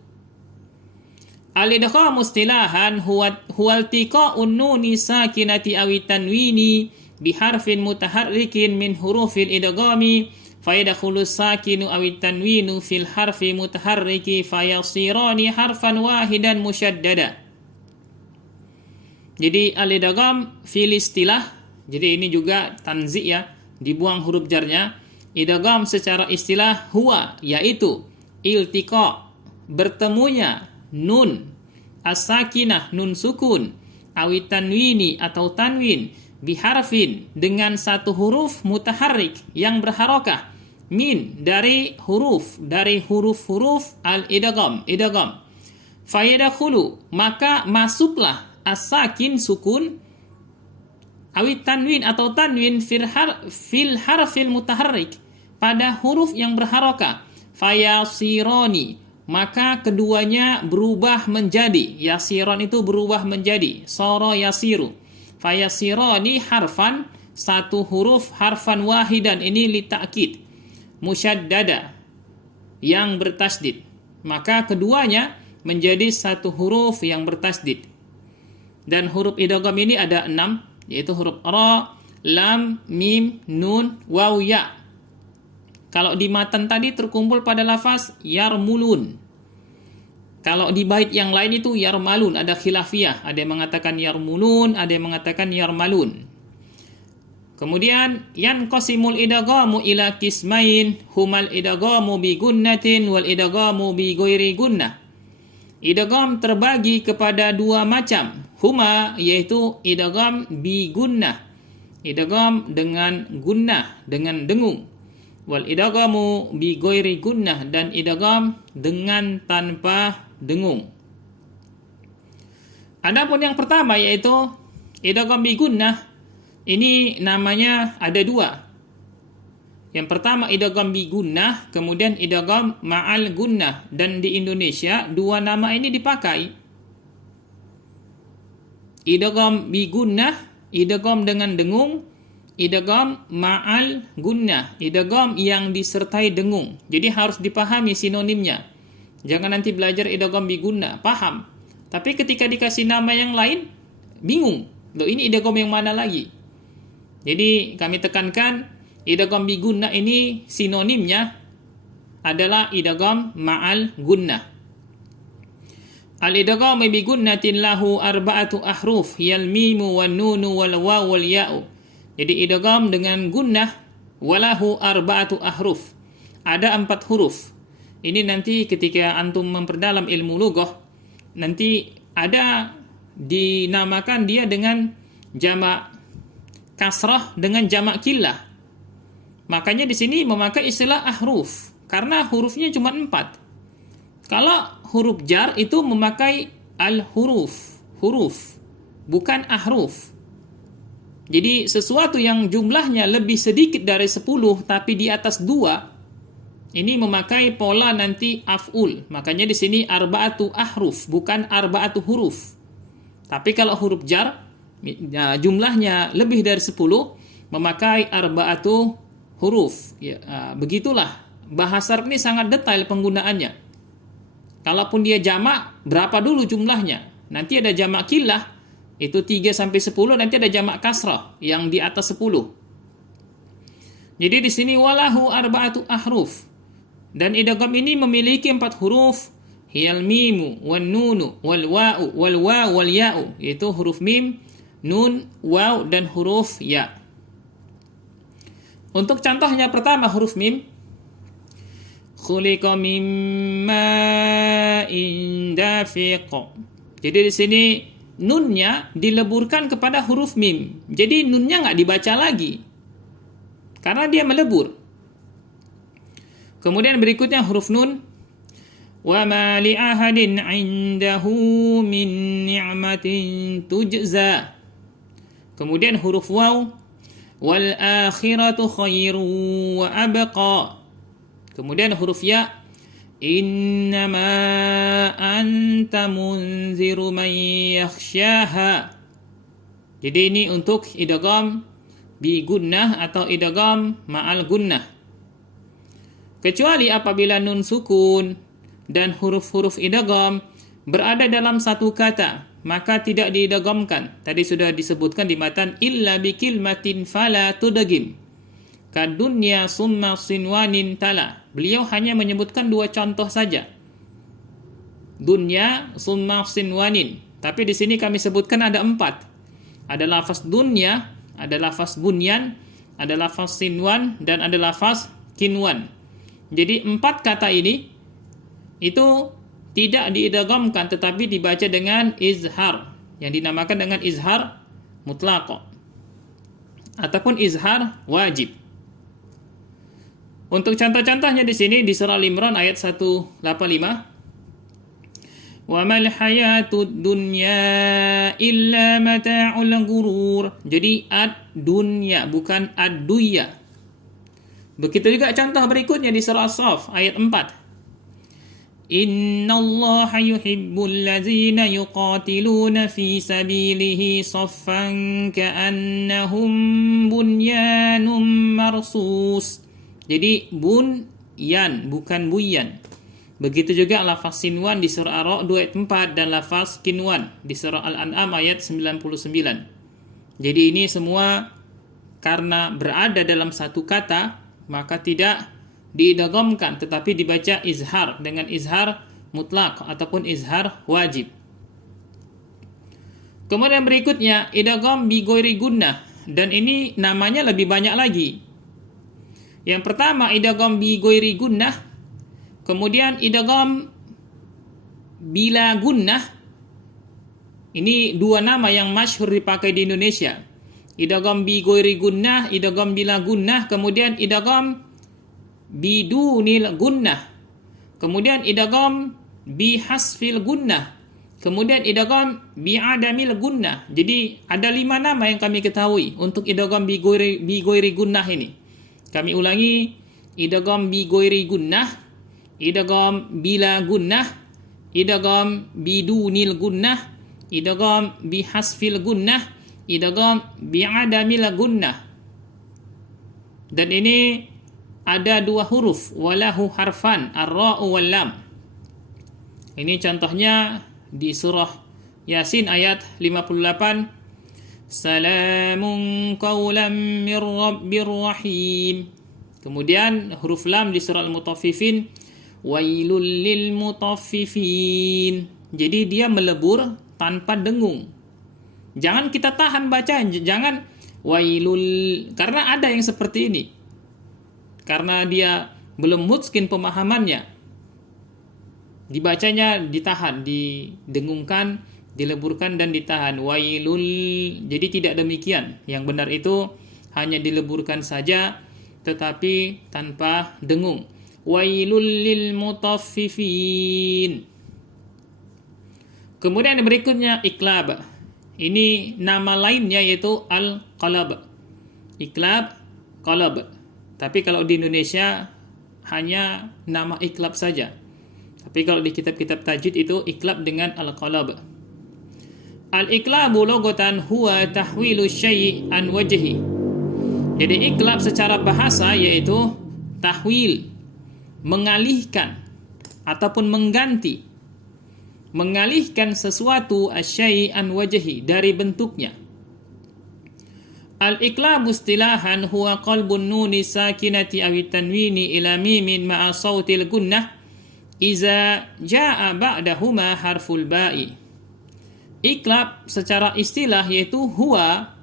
Al-idgham istilahan huwa iltiqa'un nuni sakinati awi tanwini biharfin mutaharrikin min hurufil idghami fayadkhulu sakinu awi tanwinu fil harfi mutaharriki fayasirani harfan wahidan musyaddada. Jadi al-idgham fil istilah, jadi ini juga tanzi ya, dibuang huruf jarnya. Idgham secara istilah huwa yaitu iltiqa, bertemunya nun as-sakinah, nun sukun, awi tanwini atau tanwin, biharfin dengan satu huruf mutaharrik yang berharokah, min dari huruf-huruf al-idgham, idgham. Fayadakhulu, maka masuklah as-sakin sukun, awit tanwin atau tanwin fil harfil mutaharrik pada huruf yang berharokah, fayasironi, maka keduanya berubah menjadi, yasiron itu berubah menjadi, soro yasiru, fayasironi harfan, satu huruf, harfan wahidan, ini litakid, musyaddada, yang bertasdid, maka keduanya menjadi satu huruf yang bertasdid. Dan huruf idgham ini ada 6, yaitu huruf ra, lam, mim, nun, waw, ya. Kalau di matan tadi terkumpul pada lafaz yarmulun. Kalau di bait yang lain itu yarmalun, ada khilafiyah, ada yang mengatakan yarmulun, ada yang mengatakan yarmalun. Kemudian yanqasimul idghamu ila qismain humal idghamu bi gunnatin wal idghamu bi ghairi gunnah. Idgham terbagi kepada dua macam. Huma yaitu idgham bi gunnah, idgham dengan gunnah, dengan dengung. Wal idghamu bi ghairi gunnah, dan idgham dengan tanpa dengung. Adapun yang pertama yaitu idgham bi gunnah, ini namanya ada dua. Yang pertama idgham bi gunnah, kemudian idgham ma'al gunnah, dan di Indonesia dua nama ini dipakai. Idgham bi gunnah, idgham dengan dengung, idgham ma'al gunnah, idgham yang disertai dengung. Jadi harus dipahami sinonimnya. Jangan nanti belajar idgham bi gunnah, paham. Tapi ketika dikasih nama yang lain, bingung. Loh, ini idgham yang mana lagi? Jadi kami tekankan idgham bi gunnah ini sinonimnya adalah idgham ma'al gunnah. Al-idgham bi gunnatin lahu arba'atu ahruf, yal mimu wan nunu wal waw wal ya'u. Jadi idgham dengan gunnah walahu arba'atu ahruf. Ada 4 huruf. Ini nanti ketika antum memperdalam ilmu lughah, nanti ada dinamakan dia dengan jamak kasrah dengan jamak killah. Makanya di sini memakai istilah ahruf karena hurufnya cuma 4. Kalau huruf jar itu memakai al-huruf, huruf, bukan ahruf. Jadi sesuatu yang jumlahnya lebih sedikit dari 10 tapi di atas 2, ini memakai pola nanti af'ul. Makanya di sini arba'atu ahruf, bukan arba'atu huruf. Tapi kalau huruf jar jumlahnya lebih dari 10 memakai arba'atu huruf. Ya, begitulah. Bahasa Arab ini sangat detail penggunaannya. Kalaupun dia jamak, berapa dulu jumlahnya? Nanti ada jamak killah, itu 3 sampai 10, nanti ada jamak kasrah yang di atas 10. Jadi di sini walahu arba'atu ahruf. Dan idgham ini memiliki 4 huruf, hiyal mimu wan nunu wal wa'u wal waw wal ya'u, yaitu huruf mim, nun, waw, dan huruf ya. Untuk contohnya pertama huruf mim, khuliqa mim ma'in dafiq. Jadi di sini nunnya dileburkan kepada huruf mim. Jadi nunnya nggak dibaca lagi karena dia melebur. Kemudian berikutnya huruf nun, wa ma li ahadin 'indahu min ni'matin tujza. Kemudian huruf waw, wal akhiratu khairu wa abqa. Kemudian huruf ya, innama anta munziru man yakhsyaha. Jadi ini untuk idgham bi gunnah atau idgham ma'al gunnah. Kecuali apabila nun sukun dan huruf-huruf idgham berada dalam satu kata, maka tidak diidghamkan. Tadi sudah disebutkan di matan, illa bi kilmatin fala tudghim kadunya summa sinwanin tala. Beliau hanya menyebutkan 2 contoh saja, dunya summa sinwanin. Tapi di sini kami sebutkan ada 4. Ada lafaz dunya, ada lafaz bunyan, ada lafaz sinwan, dan ada lafaz kinwan. Jadi 4 kata ini itu tidak diidghamkan tetapi dibaca dengan izhar, yang dinamakan dengan izhar mutlaq ataupun izhar wajib. Untuk contoh-contohnya di sini di surah Al-Imran ayat 185. Wa mal hayatud dunya illa mata'ul ghurur. Jadi ad-dunya bukan ad-duya. Begitu juga contoh berikutnya di surah As-Saff ayat 4. Innallaha yuhibbul ladzina yuqatiluna fi sabilihi saffan ka'annahum bunyanum marsus. Jadi bunyan bukan buyan. Begitu juga lafaz sinwan di surah Ar-Ra'd 2 ayat 4 dan lafaz kinwan di surah Al-An'am ayat 99. Jadi ini semua karena berada dalam satu kata maka tidak diidghamkan tetapi dibaca izhar dengan izhar mutlak ataupun izhar wajib. Kemudian berikutnya idgham bi ghairi gunnah, dan ini namanya lebih banyak lagi. Yang pertama idgham bi ghairi gunnah, kemudian idgham bila gunnah. Ini 2 nama yang masyhur dipakai di Indonesia. Idgham bi ghairi gunnah, idgham bila gunnah, kemudian idgham bidunil gunnah, kemudian idgham bi hasfil gunnah, kemudian idgham bi adamil gunnah. Jadi ada 5 nama yang kami ketahui untuk idgham bi ghairi gunnah ini. Kami ulangi, idgham bi ghairi gunnah, idgham bila gunnah, idgham bidunil gunnah, idgham bi hasfil gunnah, idgham bi adamil gunnah. Dan ini ada 2 huruf, walahu harfan, ar-ra'u wal lam. Ini contohnya di surah Yasin ayat 58. Salamun qawlan mir rabbir rahim. Kemudian huruf lam di surah Al-Mutaffifin, wailul lil mutaffifin. Jadi dia melebur tanpa dengung. Jangan kita tahan bacaan, jangan wailul, karena ada yang seperti ini. Karena dia belum mutskin pemahamannya, dibacanya ditahan, didengungkan, dileburkan dan ditahan. Wailul, jadi tidak demikian. Yang benar itu hanya dileburkan saja tetapi tanpa dengung. Wailul lil mutaffifin. Kemudian yang berikutnya iklab. Ini nama lainnya yaitu al-qalab. Iklab, qalab. Tapi kalau di Indonesia hanya nama iklab saja. Tapi kalau di kitab-kitab tajwid itu iklab dengan al-qalab. Al-iklabu logatan huwa tahwilu syai' an wajhi. Jadi iklab secara bahasa yaitu tahwil, mengalihkan ataupun mengganti, mengalihkan sesuatu asyai' an wajhi dari bentuknya. Al-iklabu istilahan huwa qalbun nuni sakinati awi tanwini ila mimin ma'a sawtil gunnah iza ja'a ba'dahuma harful ba'i. Iklab secara istilah yaitu huwa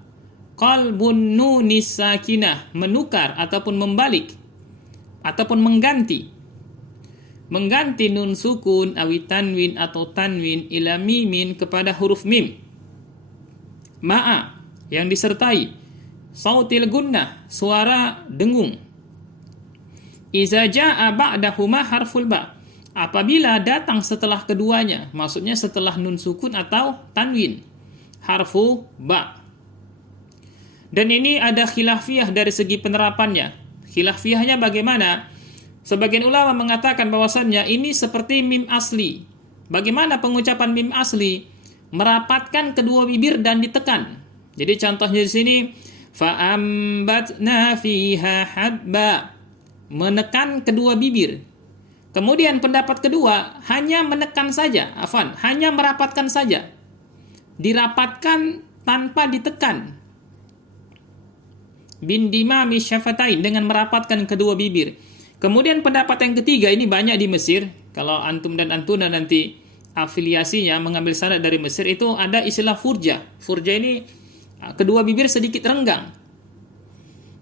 qalbun nunis sakinah, menukar ataupun membalik ataupun mengganti nun sukun awi tanwin atau tanwin ila mimin kepada huruf mim ma'a yang disertai sautil gunnah, suara dengung. Iza jaa ba'dahuma harful ba, apabila datang setelah keduanya, maksudnya setelah nun sukun atau tanwin, harfu ba. Dan ini ada khilafiyah dari segi penerapannya. Khilafiyahnya bagaimana? Sebagian ulama mengatakan bahwasannya ini seperti mim asli. Bagaimana pengucapan mim asli? Merapatkan kedua bibir dan ditekan. Jadi contohnya di sini, fa'ambatna fiha habba, menekan kedua bibir. Kemudian pendapat kedua, hanya menekan saja, hanya merapatkan saja. Dirapatkan tanpa ditekan. Bindimami syafatain, dengan merapatkan kedua bibir. Kemudian pendapat yang ketiga, ini banyak di Mesir. Kalau antum dan antuna nanti afiliasinya mengambil sanad dari Mesir, itu ada istilah furja. Furja ini kedua bibir sedikit renggang.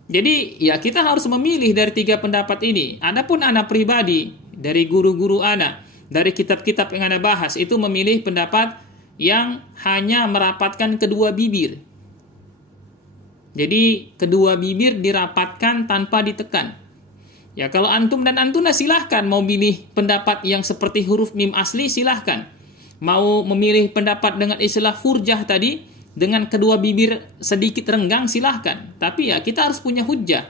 Jadi ya kita harus memilih dari tiga pendapat ini. Adapun ana pribadi, dari guru-guru ana, dari kitab-kitab yang ana bahas, itu memilih pendapat yang hanya merapatkan kedua bibir. Jadi kedua bibir dirapatkan tanpa ditekan. Ya kalau antum dan antuna silahkan mau pilih pendapat yang seperti huruf mim asli, silahkan. Mau memilih pendapat dengan istilah furjah tadi, dengan kedua bibir sedikit renggang, silahkan. Tapi ya kita harus punya hujjah,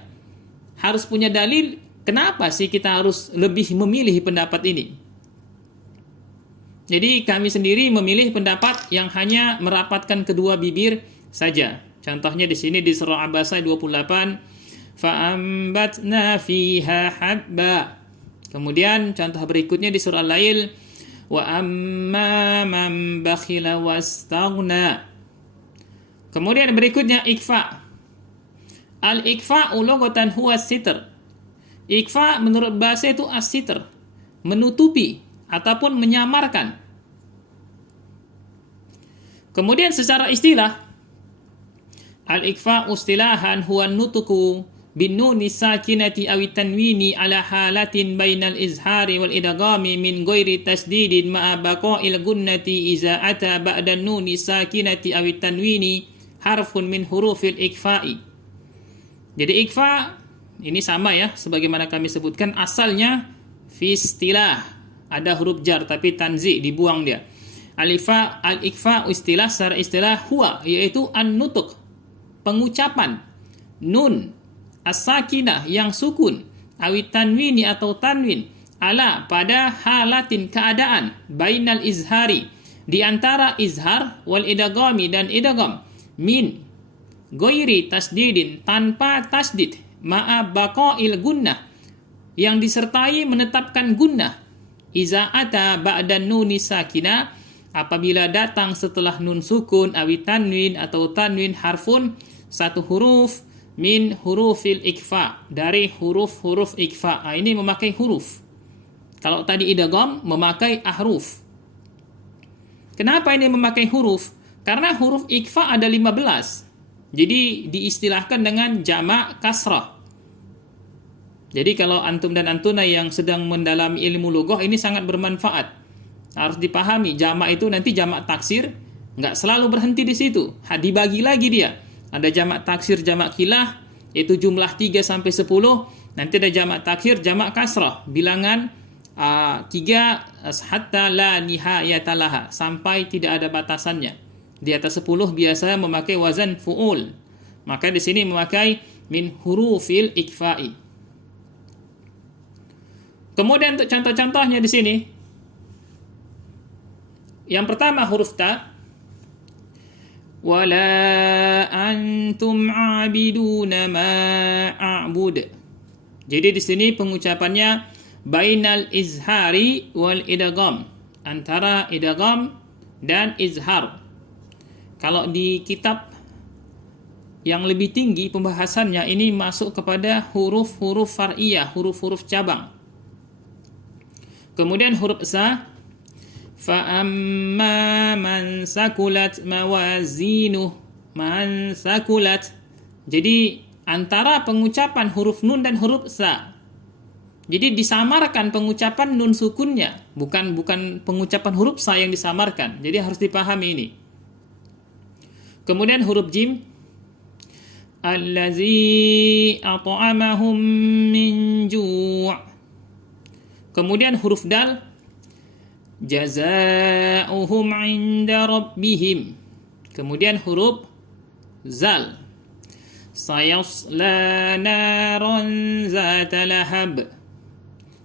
harus punya dalil. Kenapa sih kita harus lebih memilih pendapat ini? Jadi kami sendiri memilih pendapat yang hanya merapatkan kedua bibir saja. Contohnya di sini di surah Abasa 28, fa'ambatna fiha habba. Kemudian contoh berikutnya di surah Al-Lail, wa amma man bakhila wastaghna. Kemudian berikutnya ikfa. Al-ikfa lughatan huwa sitr. Ikfa menurut bahasa itu as-sitr, menutupi ataupun menyamarkan. Kemudian secara istilah, al-ikfa istilahan huwa nutuku bin nuni sakinati awi tanwini ala halatin bainal izhari wal idghami min ghairi tasdidin ma'a baqa'il gunnati iza ata ba'da nuni sakinati awi tanwini harfun min hurufil ikfa'i. Jadi ikfa ini sama ya, sebagaimana kami sebutkan asalnya fi istilah, ada huruf jar tapi tanzi, dibuang dia. Al-ikfa istilah secara istilah huwa, yaitu an-nutuk, pengucapan nun as-sakinah yang sukun, awit tanwini atau tanwin, ala pada halatin keadaan, bainal izhari di antara izhar, wal idghami dan idgham, min ghairi tasdidin tanpa tasdid, ma'a baqa'il gunnah yang disertai menetapkan gunnah, iza ata ba'da nuni sakinah apabila datang setelah nun sukun, awit tanwin atau tanwin, harfun satu huruf, min hurufil ikfa, dari huruf-huruf ikfa. Ini memakai huruf. Kalau tadi idgham memakai ahruf. Kenapa ini memakai huruf? Karena huruf ikfa ada 15. Jadi diistilahkan dengan jamak kasrah. Jadi kalau antum dan antuna yang sedang mendalami ilmu lughah, ini sangat bermanfaat. Harus dipahami, jamak itu nanti jamak taksir nggak selalu berhenti di situ. Dibagi lagi dia. Ada jamak taksir, jamak kilah, itu jumlah 3 sampai 10. Nanti ada jamak taksir, jamak kasrah, bilangan 3 hatta la nihayata laha, sampai tidak ada batasannya. Di atas 10 biasa memakai wazan fu'ul. Maka di sini memakai min hurufil ikfa'i. Kemudian untuk contoh-contohnya di sini, yang pertama huruf ta, wala antum abiduna ma a'bud. Jadi di sini pengucapannya bainal izhari wal idgham, antara idgham dan izhar. Kalau di kitab yang lebih tinggi pembahasannya, ini masuk kepada huruf-huruf far'iyah, huruf-huruf cabang. Kemudian huruf sa, fa'amma man sakulat mawazinuh, man sakulat, Jadi antara pengucapan huruf nun dan huruf za. Jadi disamarkan pengucapan nun sukunnya, bukan pengucapan huruf sa yang disamarkan. Jadi harus dipahami ini. Kemudian huruf jim, allazi at'amahum min ju'. Kemudian huruf dal, jazaohum 'inda rabbihim. Kemudian huruf zal, sayasla naran zata lahab.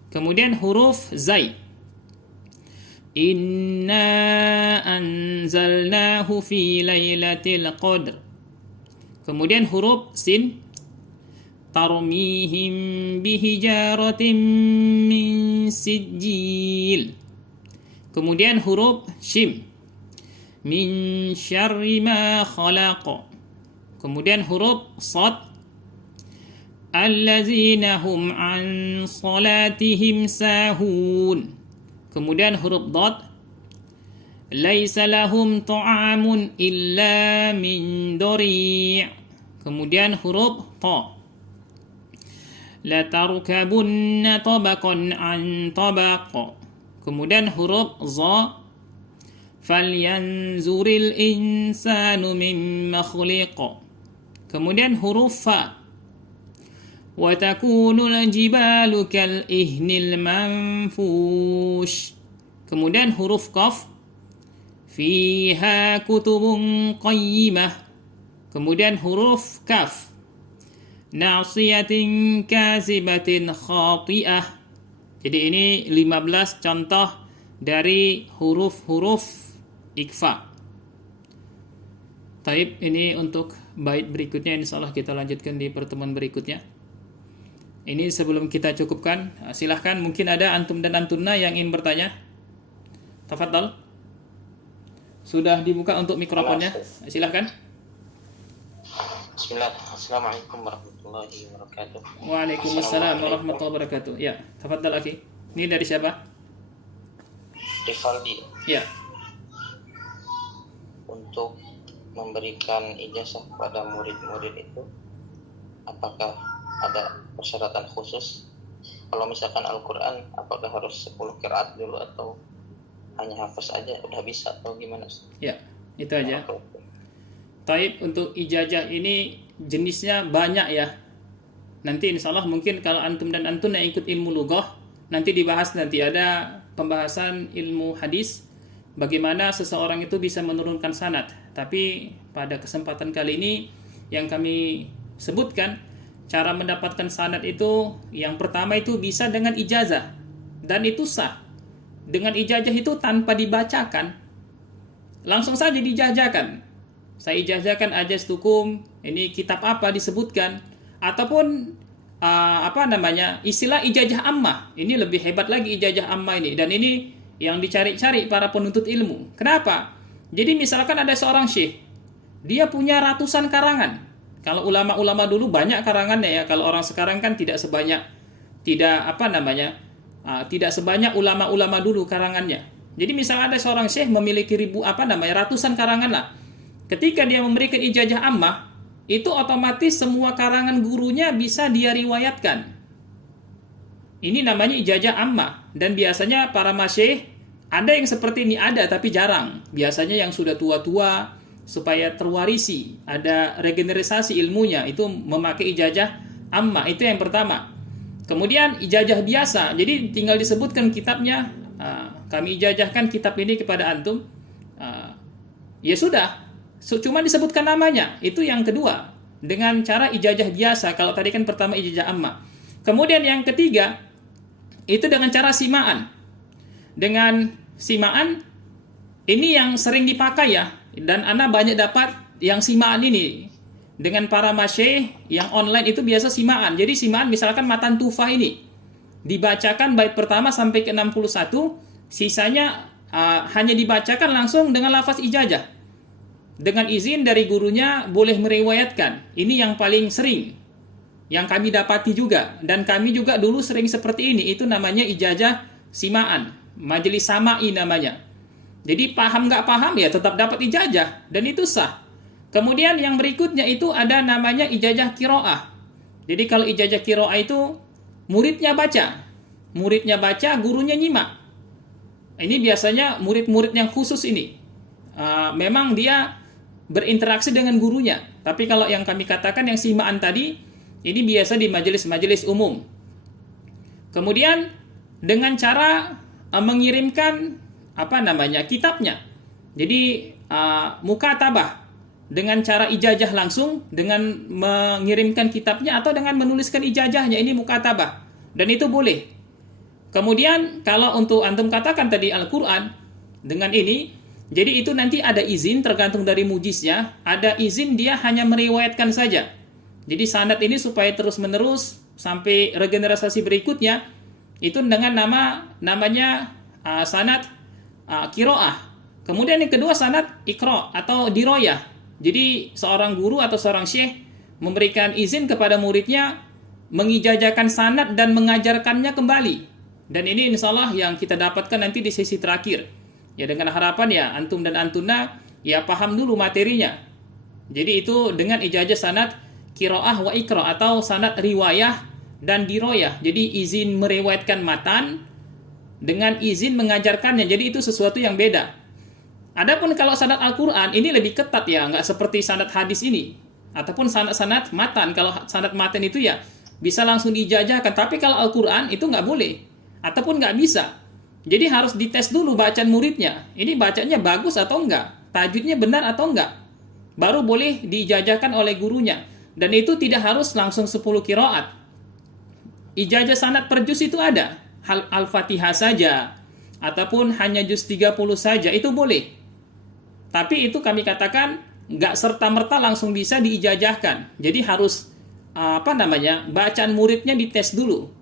Kemudian huruf zai, inna anzalnahu fi lailatul qadr. Kemudian huruf sin, tarmihim bihijaratin min sijil. Kemudian huruf shim, min syarri ma khalaq. Kemudian huruf sad, allazina hum an salatihim sahun. Kemudian huruf dad, laisa lahum ta'amun illa min dari'. Kemudian huruf ta, la tarkabunna tabaqan an tabaq. Kemudian huruf za, falyanzuril insanu mimma khuliq. Kemudian huruf fa, wa takunul jibalu kal ihnil manfush. Kemudian huruf qaf, fiha kutubun qayyimah. Kemudian huruf kaf, nasiyatin kasibatin khati'ah. Jadi ini 15 contoh dari huruf-huruf ikfa. Taib, ini untuk bait berikutnya, insyaallah kita lanjutkan di pertemuan berikutnya. Ini sebelum kita cukupkan, silahkan mungkin ada antum dan antuna yang ingin bertanya. Tafadhal. Sudah dibuka untuk mikrofonnya. Silahkan. Bismillah. Assalamualaikum warahmatullahi wabarakatuh. Waalaikumsalam warahmatullahi wabarakatuh. Ya, tafadhal akhi. Ini dari siapa? Rivaldi. Ya. Untuk memberikan ijazah kepada murid-murid itu, apakah ada persyaratan khusus? Kalau misalkan Al-Quran, apakah harus 10 qiraat dulu atau hanya hafaz aja udah bisa atau gimana? Ya, itu aja. Taib, untuk ijazah ini jenisnya banyak ya. Nanti insya Allah mungkin kalau antum dan antun yang ikut ilmu lughah, nanti dibahas, nanti ada pembahasan ilmu hadis, bagaimana seseorang itu bisa menurunkan sanad. Tapi pada kesempatan kali ini yang kami sebutkan, cara mendapatkan sanad itu yang pertama itu bisa dengan ijazah, dan itu sah. Dengan ijazah itu tanpa dibacakan, langsung saja dijajahkan. Saya ijazahkan ajastukum, ini kitab apa disebutkan, ataupun istilah ijazah ammah. Ini lebih hebat lagi ijazah ammah ini, dan ini yang dicari-cari para penuntut ilmu. Kenapa? Jadi misalkan ada seorang syekh, dia punya ratusan karangan. Kalau ulama-ulama dulu banyak karangannya ya. Kalau orang sekarang kan tidak sebanyak ulama-ulama dulu karangannya. Jadi misalnya ada seorang syekh memiliki ratusan karangan lah. Ketika dia memberikan ijazah ammah, itu otomatis semua karangan gurunya bisa dia riwayatkan. Ini namanya ijazah ammah. Dan biasanya para masyayikh ada yang seperti ini, ada tapi jarang. Biasanya yang sudah tua-tua, supaya terwarisi, ada regenerasi ilmunya, itu memakai ijazah ammah. Itu yang pertama. Kemudian ijazah biasa, jadi tinggal disebutkan kitabnya, kami ijazahkan kitab ini kepada antum, ya sudah, cuma disebutkan namanya. Itu yang kedua, dengan cara ijazah biasa. Kalau tadi kan pertama ijazah ammah. Kemudian yang ketiga, itu dengan cara simaan. Dengan simaan, ini yang sering dipakai ya, dan ana banyak dapat yang simaan ini dengan para masyayikh yang online itu biasa simaan. Jadi simaan misalkan matan tufah ini dibacakan bait pertama sampai ke 61, sisanya hanya dibacakan langsung dengan lafaz ijazah. Dengan izin dari gurunya boleh meriwayatkan. Ini yang paling sering yang kami dapati juga, dan kami juga dulu sering seperti ini. Itu namanya ijazah simaan, majelis sama'i namanya. Jadi paham nggak paham ya tetap dapat ijazah, dan itu sah. Kemudian yang berikutnya itu ada namanya ijazah qiraah. Jadi kalau ijazah qiraah itu muridnya baca, gurunya nyimak. Ini biasanya murid-murid yang khusus ini. Memang dia berinteraksi dengan gurunya. Tapi kalau yang kami katakan yang simaan tadi, ini biasa di majelis-majelis umum. Kemudian dengan cara mengirimkan kitabnya. Jadi mukatabah dengan cara ijazah langsung, dengan mengirimkan kitabnya atau dengan menuliskan ijazahnya, ini mukatabah, dan itu boleh. Kemudian kalau untuk antum katakan tadi Al-Quran dengan ini, jadi itu nanti ada izin tergantung dari mujiznya, ada izin dia hanya meriwayatkan saja. Jadi sanad ini supaya terus menerus sampai regenerasi berikutnya itu dengan namanya sanad qiraah. Kemudian yang kedua sanad iqra atau diroyah. Jadi seorang guru atau seorang syekh memberikan izin kepada muridnya mengijazahkan sanad dan mengajarkannya kembali. Dan ini insya Allah yang kita dapatkan nanti di sesi terakhir. Ya dengan harapan ya antum dan antuna ya paham dulu materinya. Jadi itu dengan ijazah sanad qiraah wa iqra atau sanad riwayah dan diroyah. Jadi izin meriwayatkan matan dengan izin mengajarkannya. Jadi itu sesuatu yang beda. Adapun kalau sanad Al-Quran ini lebih ketat ya, nggak seperti sanad hadis ini. Ataupun sanad matan, kalau sanad matan itu ya bisa langsung diijazahkan. Tapi kalau Al-Quran itu nggak boleh, ataupun nggak bisa. Jadi harus dites dulu bacaan muridnya. Ini bacanya bagus atau enggak, tajwidnya benar atau enggak. Baru boleh diijazahkan oleh gurunya. Dan itu tidak harus langsung 10 qiraat. Ijazah sanad per juz itu ada. Al-Fatihah saja, ataupun hanya juz 30 saja, itu boleh. Tapi itu kami katakan nggak serta-merta langsung bisa diijazahkan. Jadi harus bacaan muridnya dites dulu.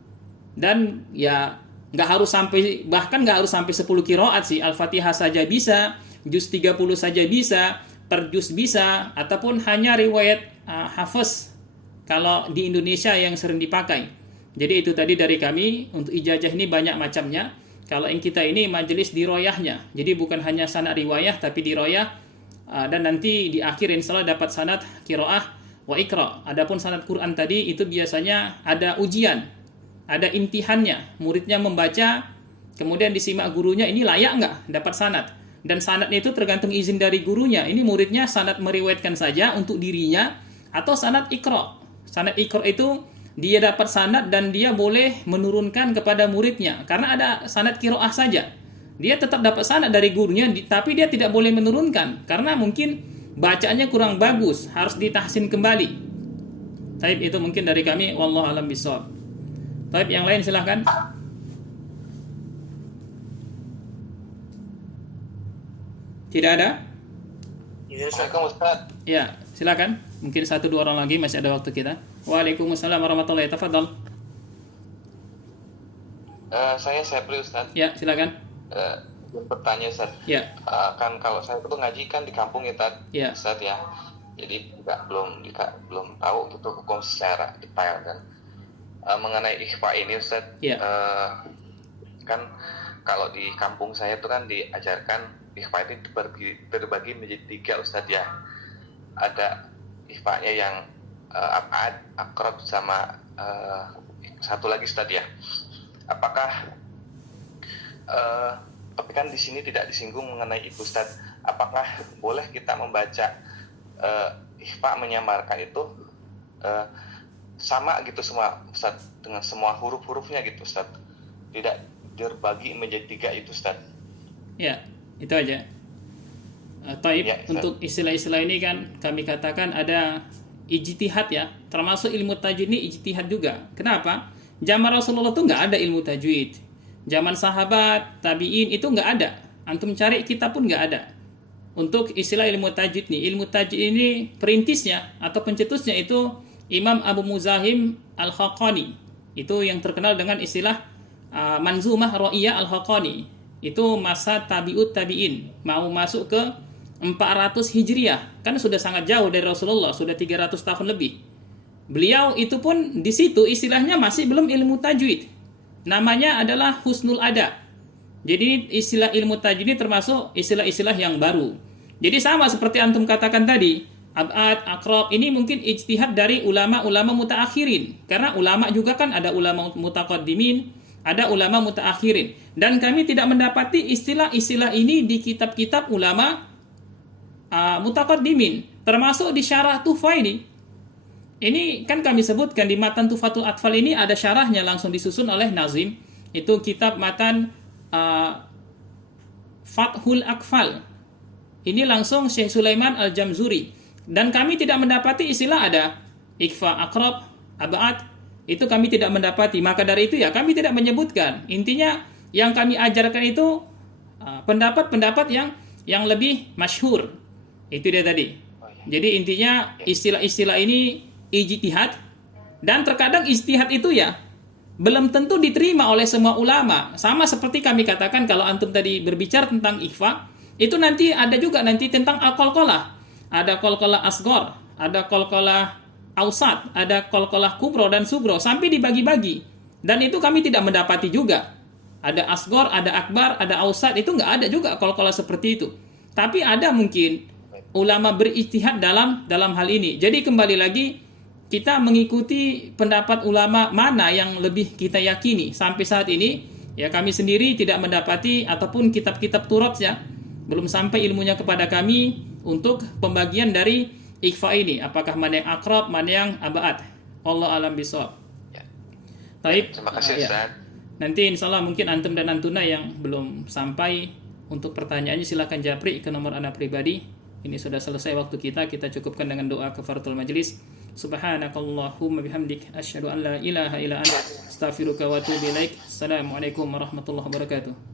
Dan ya nggak harus sampai 10 qiraat sih. Al-Fatihah saja bisa, juz 30 saja bisa, per juz bisa, ataupun hanya riwayat hafaz kalau di Indonesia yang sering dipakai. Jadi itu tadi dari kami. Untuk ijazah ini banyak macamnya. Kalau yang kita ini majelis diroyahnya, jadi bukan hanya sanad riwayah tapi diroyah, dan nanti di akhir insya Allah dapat sanad qiraah wa iqra. Adapun sanad Quran tadi itu biasanya ada ujian, ada imtihannya, muridnya membaca, kemudian disimak gurunya, ini layak nggak dapat sanad. Dan sanadnya itu tergantung izin dari gurunya. Ini muridnya sanad meriwayatkan saja untuk dirinya atau sanad iqra. Sanad iqra itu dia dapat sanad dan dia boleh menurunkan kepada muridnya. Karena ada sanad qiraah saja, dia tetap dapat sanad dari gurunya, tapi dia tidak boleh menurunkan karena mungkin bacaannya kurang bagus, harus ditahsin kembali. Taib, itu mungkin dari kami, wallahu alam bishawab. Taib, yang lain silahkan. Tidak ada? Assalamualaikum Ustaz. Ya, silakan. Mungkin 1-2 orang lagi, masih ada waktu kita. Waalaikumsalam warahmatullahi wabarakatuh. Saya Sepri Ustaz. Ya, silakan. Bertanya Ustaz. Ya. Kan kalau saya itu ngaji kan di kampung ya Ustaz ya. Jadi belum tahu gitu hukum secara detail kan. Mengenai ikhfa ini Ustaz. Ya. Kan kalau di kampung saya itu kan diajarkan ikhfa ini terbagi menjadi 3 Ustaz ya. Ada ikhfanya yang akrab sama satu lagi Ustaz ya. Apakah tapi kan di sini tidak disinggung mengenai itu Ustaz. Apakah boleh kita membaca ikhfa menyamarkan itu sama gitu semua Ustaz, dengan semua huruf-hurufnya gitu Ustaz? Tidak terbagi menjadi 3 itu Ustaz. Ya, itu aja. Taib, ya, untuk istilah-istilah ini kan kami katakan ada ijtihad ya, termasuk ilmu tajwid ini ijtihad juga. Kenapa? Zaman Rasulullah tuh nggak ada ilmu tajwid. Zaman sahabat, tabi'in itu nggak ada. Antum cari kitab pun nggak ada. Untuk istilah ilmu tajwid nih, ilmu tajwid ini perintisnya atau pencetusnya itu Imam Abu Muzahim Al-Haqqani. Itu yang terkenal dengan istilah Manzumah Ra'iyah Al-Haqqani. Itu masa tabi'ut tabi'in, mau masuk ke 400 Hijriah, kan sudah sangat jauh dari Rasulullah, sudah 300 tahun lebih. Beliau itu pun di situ istilahnya masih belum ilmu tajwid. Namanya adalah husnul ada. Jadi istilah ilmu tajwid ini termasuk istilah-istilah yang baru. Jadi sama seperti antum katakan tadi, ab'ad, aqrab, ini mungkin ijtihad dari ulama-ulama mutaakhirin. Karena ulama juga kan ada ulama mutaqaddimin, ada ulama mutaakhirin. Dan kami tidak mendapati istilah-istilah ini di kitab-kitab ulama mutaqaddimin, termasuk di syarah Tuhfah ini. Ini kan kami sebutkan di matan Tuhfatul Atfal ini ada syarahnya langsung disusun oleh Nazim. Itu kitab matan Fathul Akfal. Ini langsung Syekh Sulaiman Al-Jamzuri. Dan kami tidak mendapati istilah ada ikfa, aqrab, ab'ad. Itu kami tidak mendapati. Maka dari itu ya kami tidak menyebutkan. Intinya yang kami ajarkan itu pendapat-pendapat yang lebih masyhur. Itu dia tadi. Jadi intinya istilah-istilah ini ijtihad, dan terkadang ijtihad itu ya belum tentu diterima oleh semua ulama. Sama seperti kami katakan kalau antum tadi berbicara tentang ikhfa, itu nanti ada juga nanti tentang al-qalqalah. Ada qalqalah asghar, ada qalqalah ausat, ada qalqalah kubro dan sugro, sampai dibagi-bagi. Dan itu kami tidak mendapati juga. Ada asghar, ada akbar, ada ausat, itu nggak ada juga qalqalah seperti itu. Tapi ada mungkin ulama berijtihad dalam hal ini. Jadi kembali lagi kita mengikuti pendapat ulama mana yang lebih kita yakini. Sampai saat ini ya kami sendiri tidak mendapati ataupun kitab-kitab Turat ya belum sampai ilmunya kepada kami untuk pembagian dari ikhfa ini. Apakah mana yang akrab, mana yang abad. Allah alam bisawab. Ya. Taib. Terima kasih Ustaz. Nanti insya Allah mungkin antum dan antuna yang belum sampai untuk pertanyaannya silakan japri ke nomor anak pribadi. Ini sudah selesai waktu kita cukupkan dengan doa kafaratul majlis. Subhanakallahumma bihamdik asyhadu an la ilaha illa anta astaghfiruka wa atubu ilaik. Assalamualaikum warahmatullahi wabarakatuh.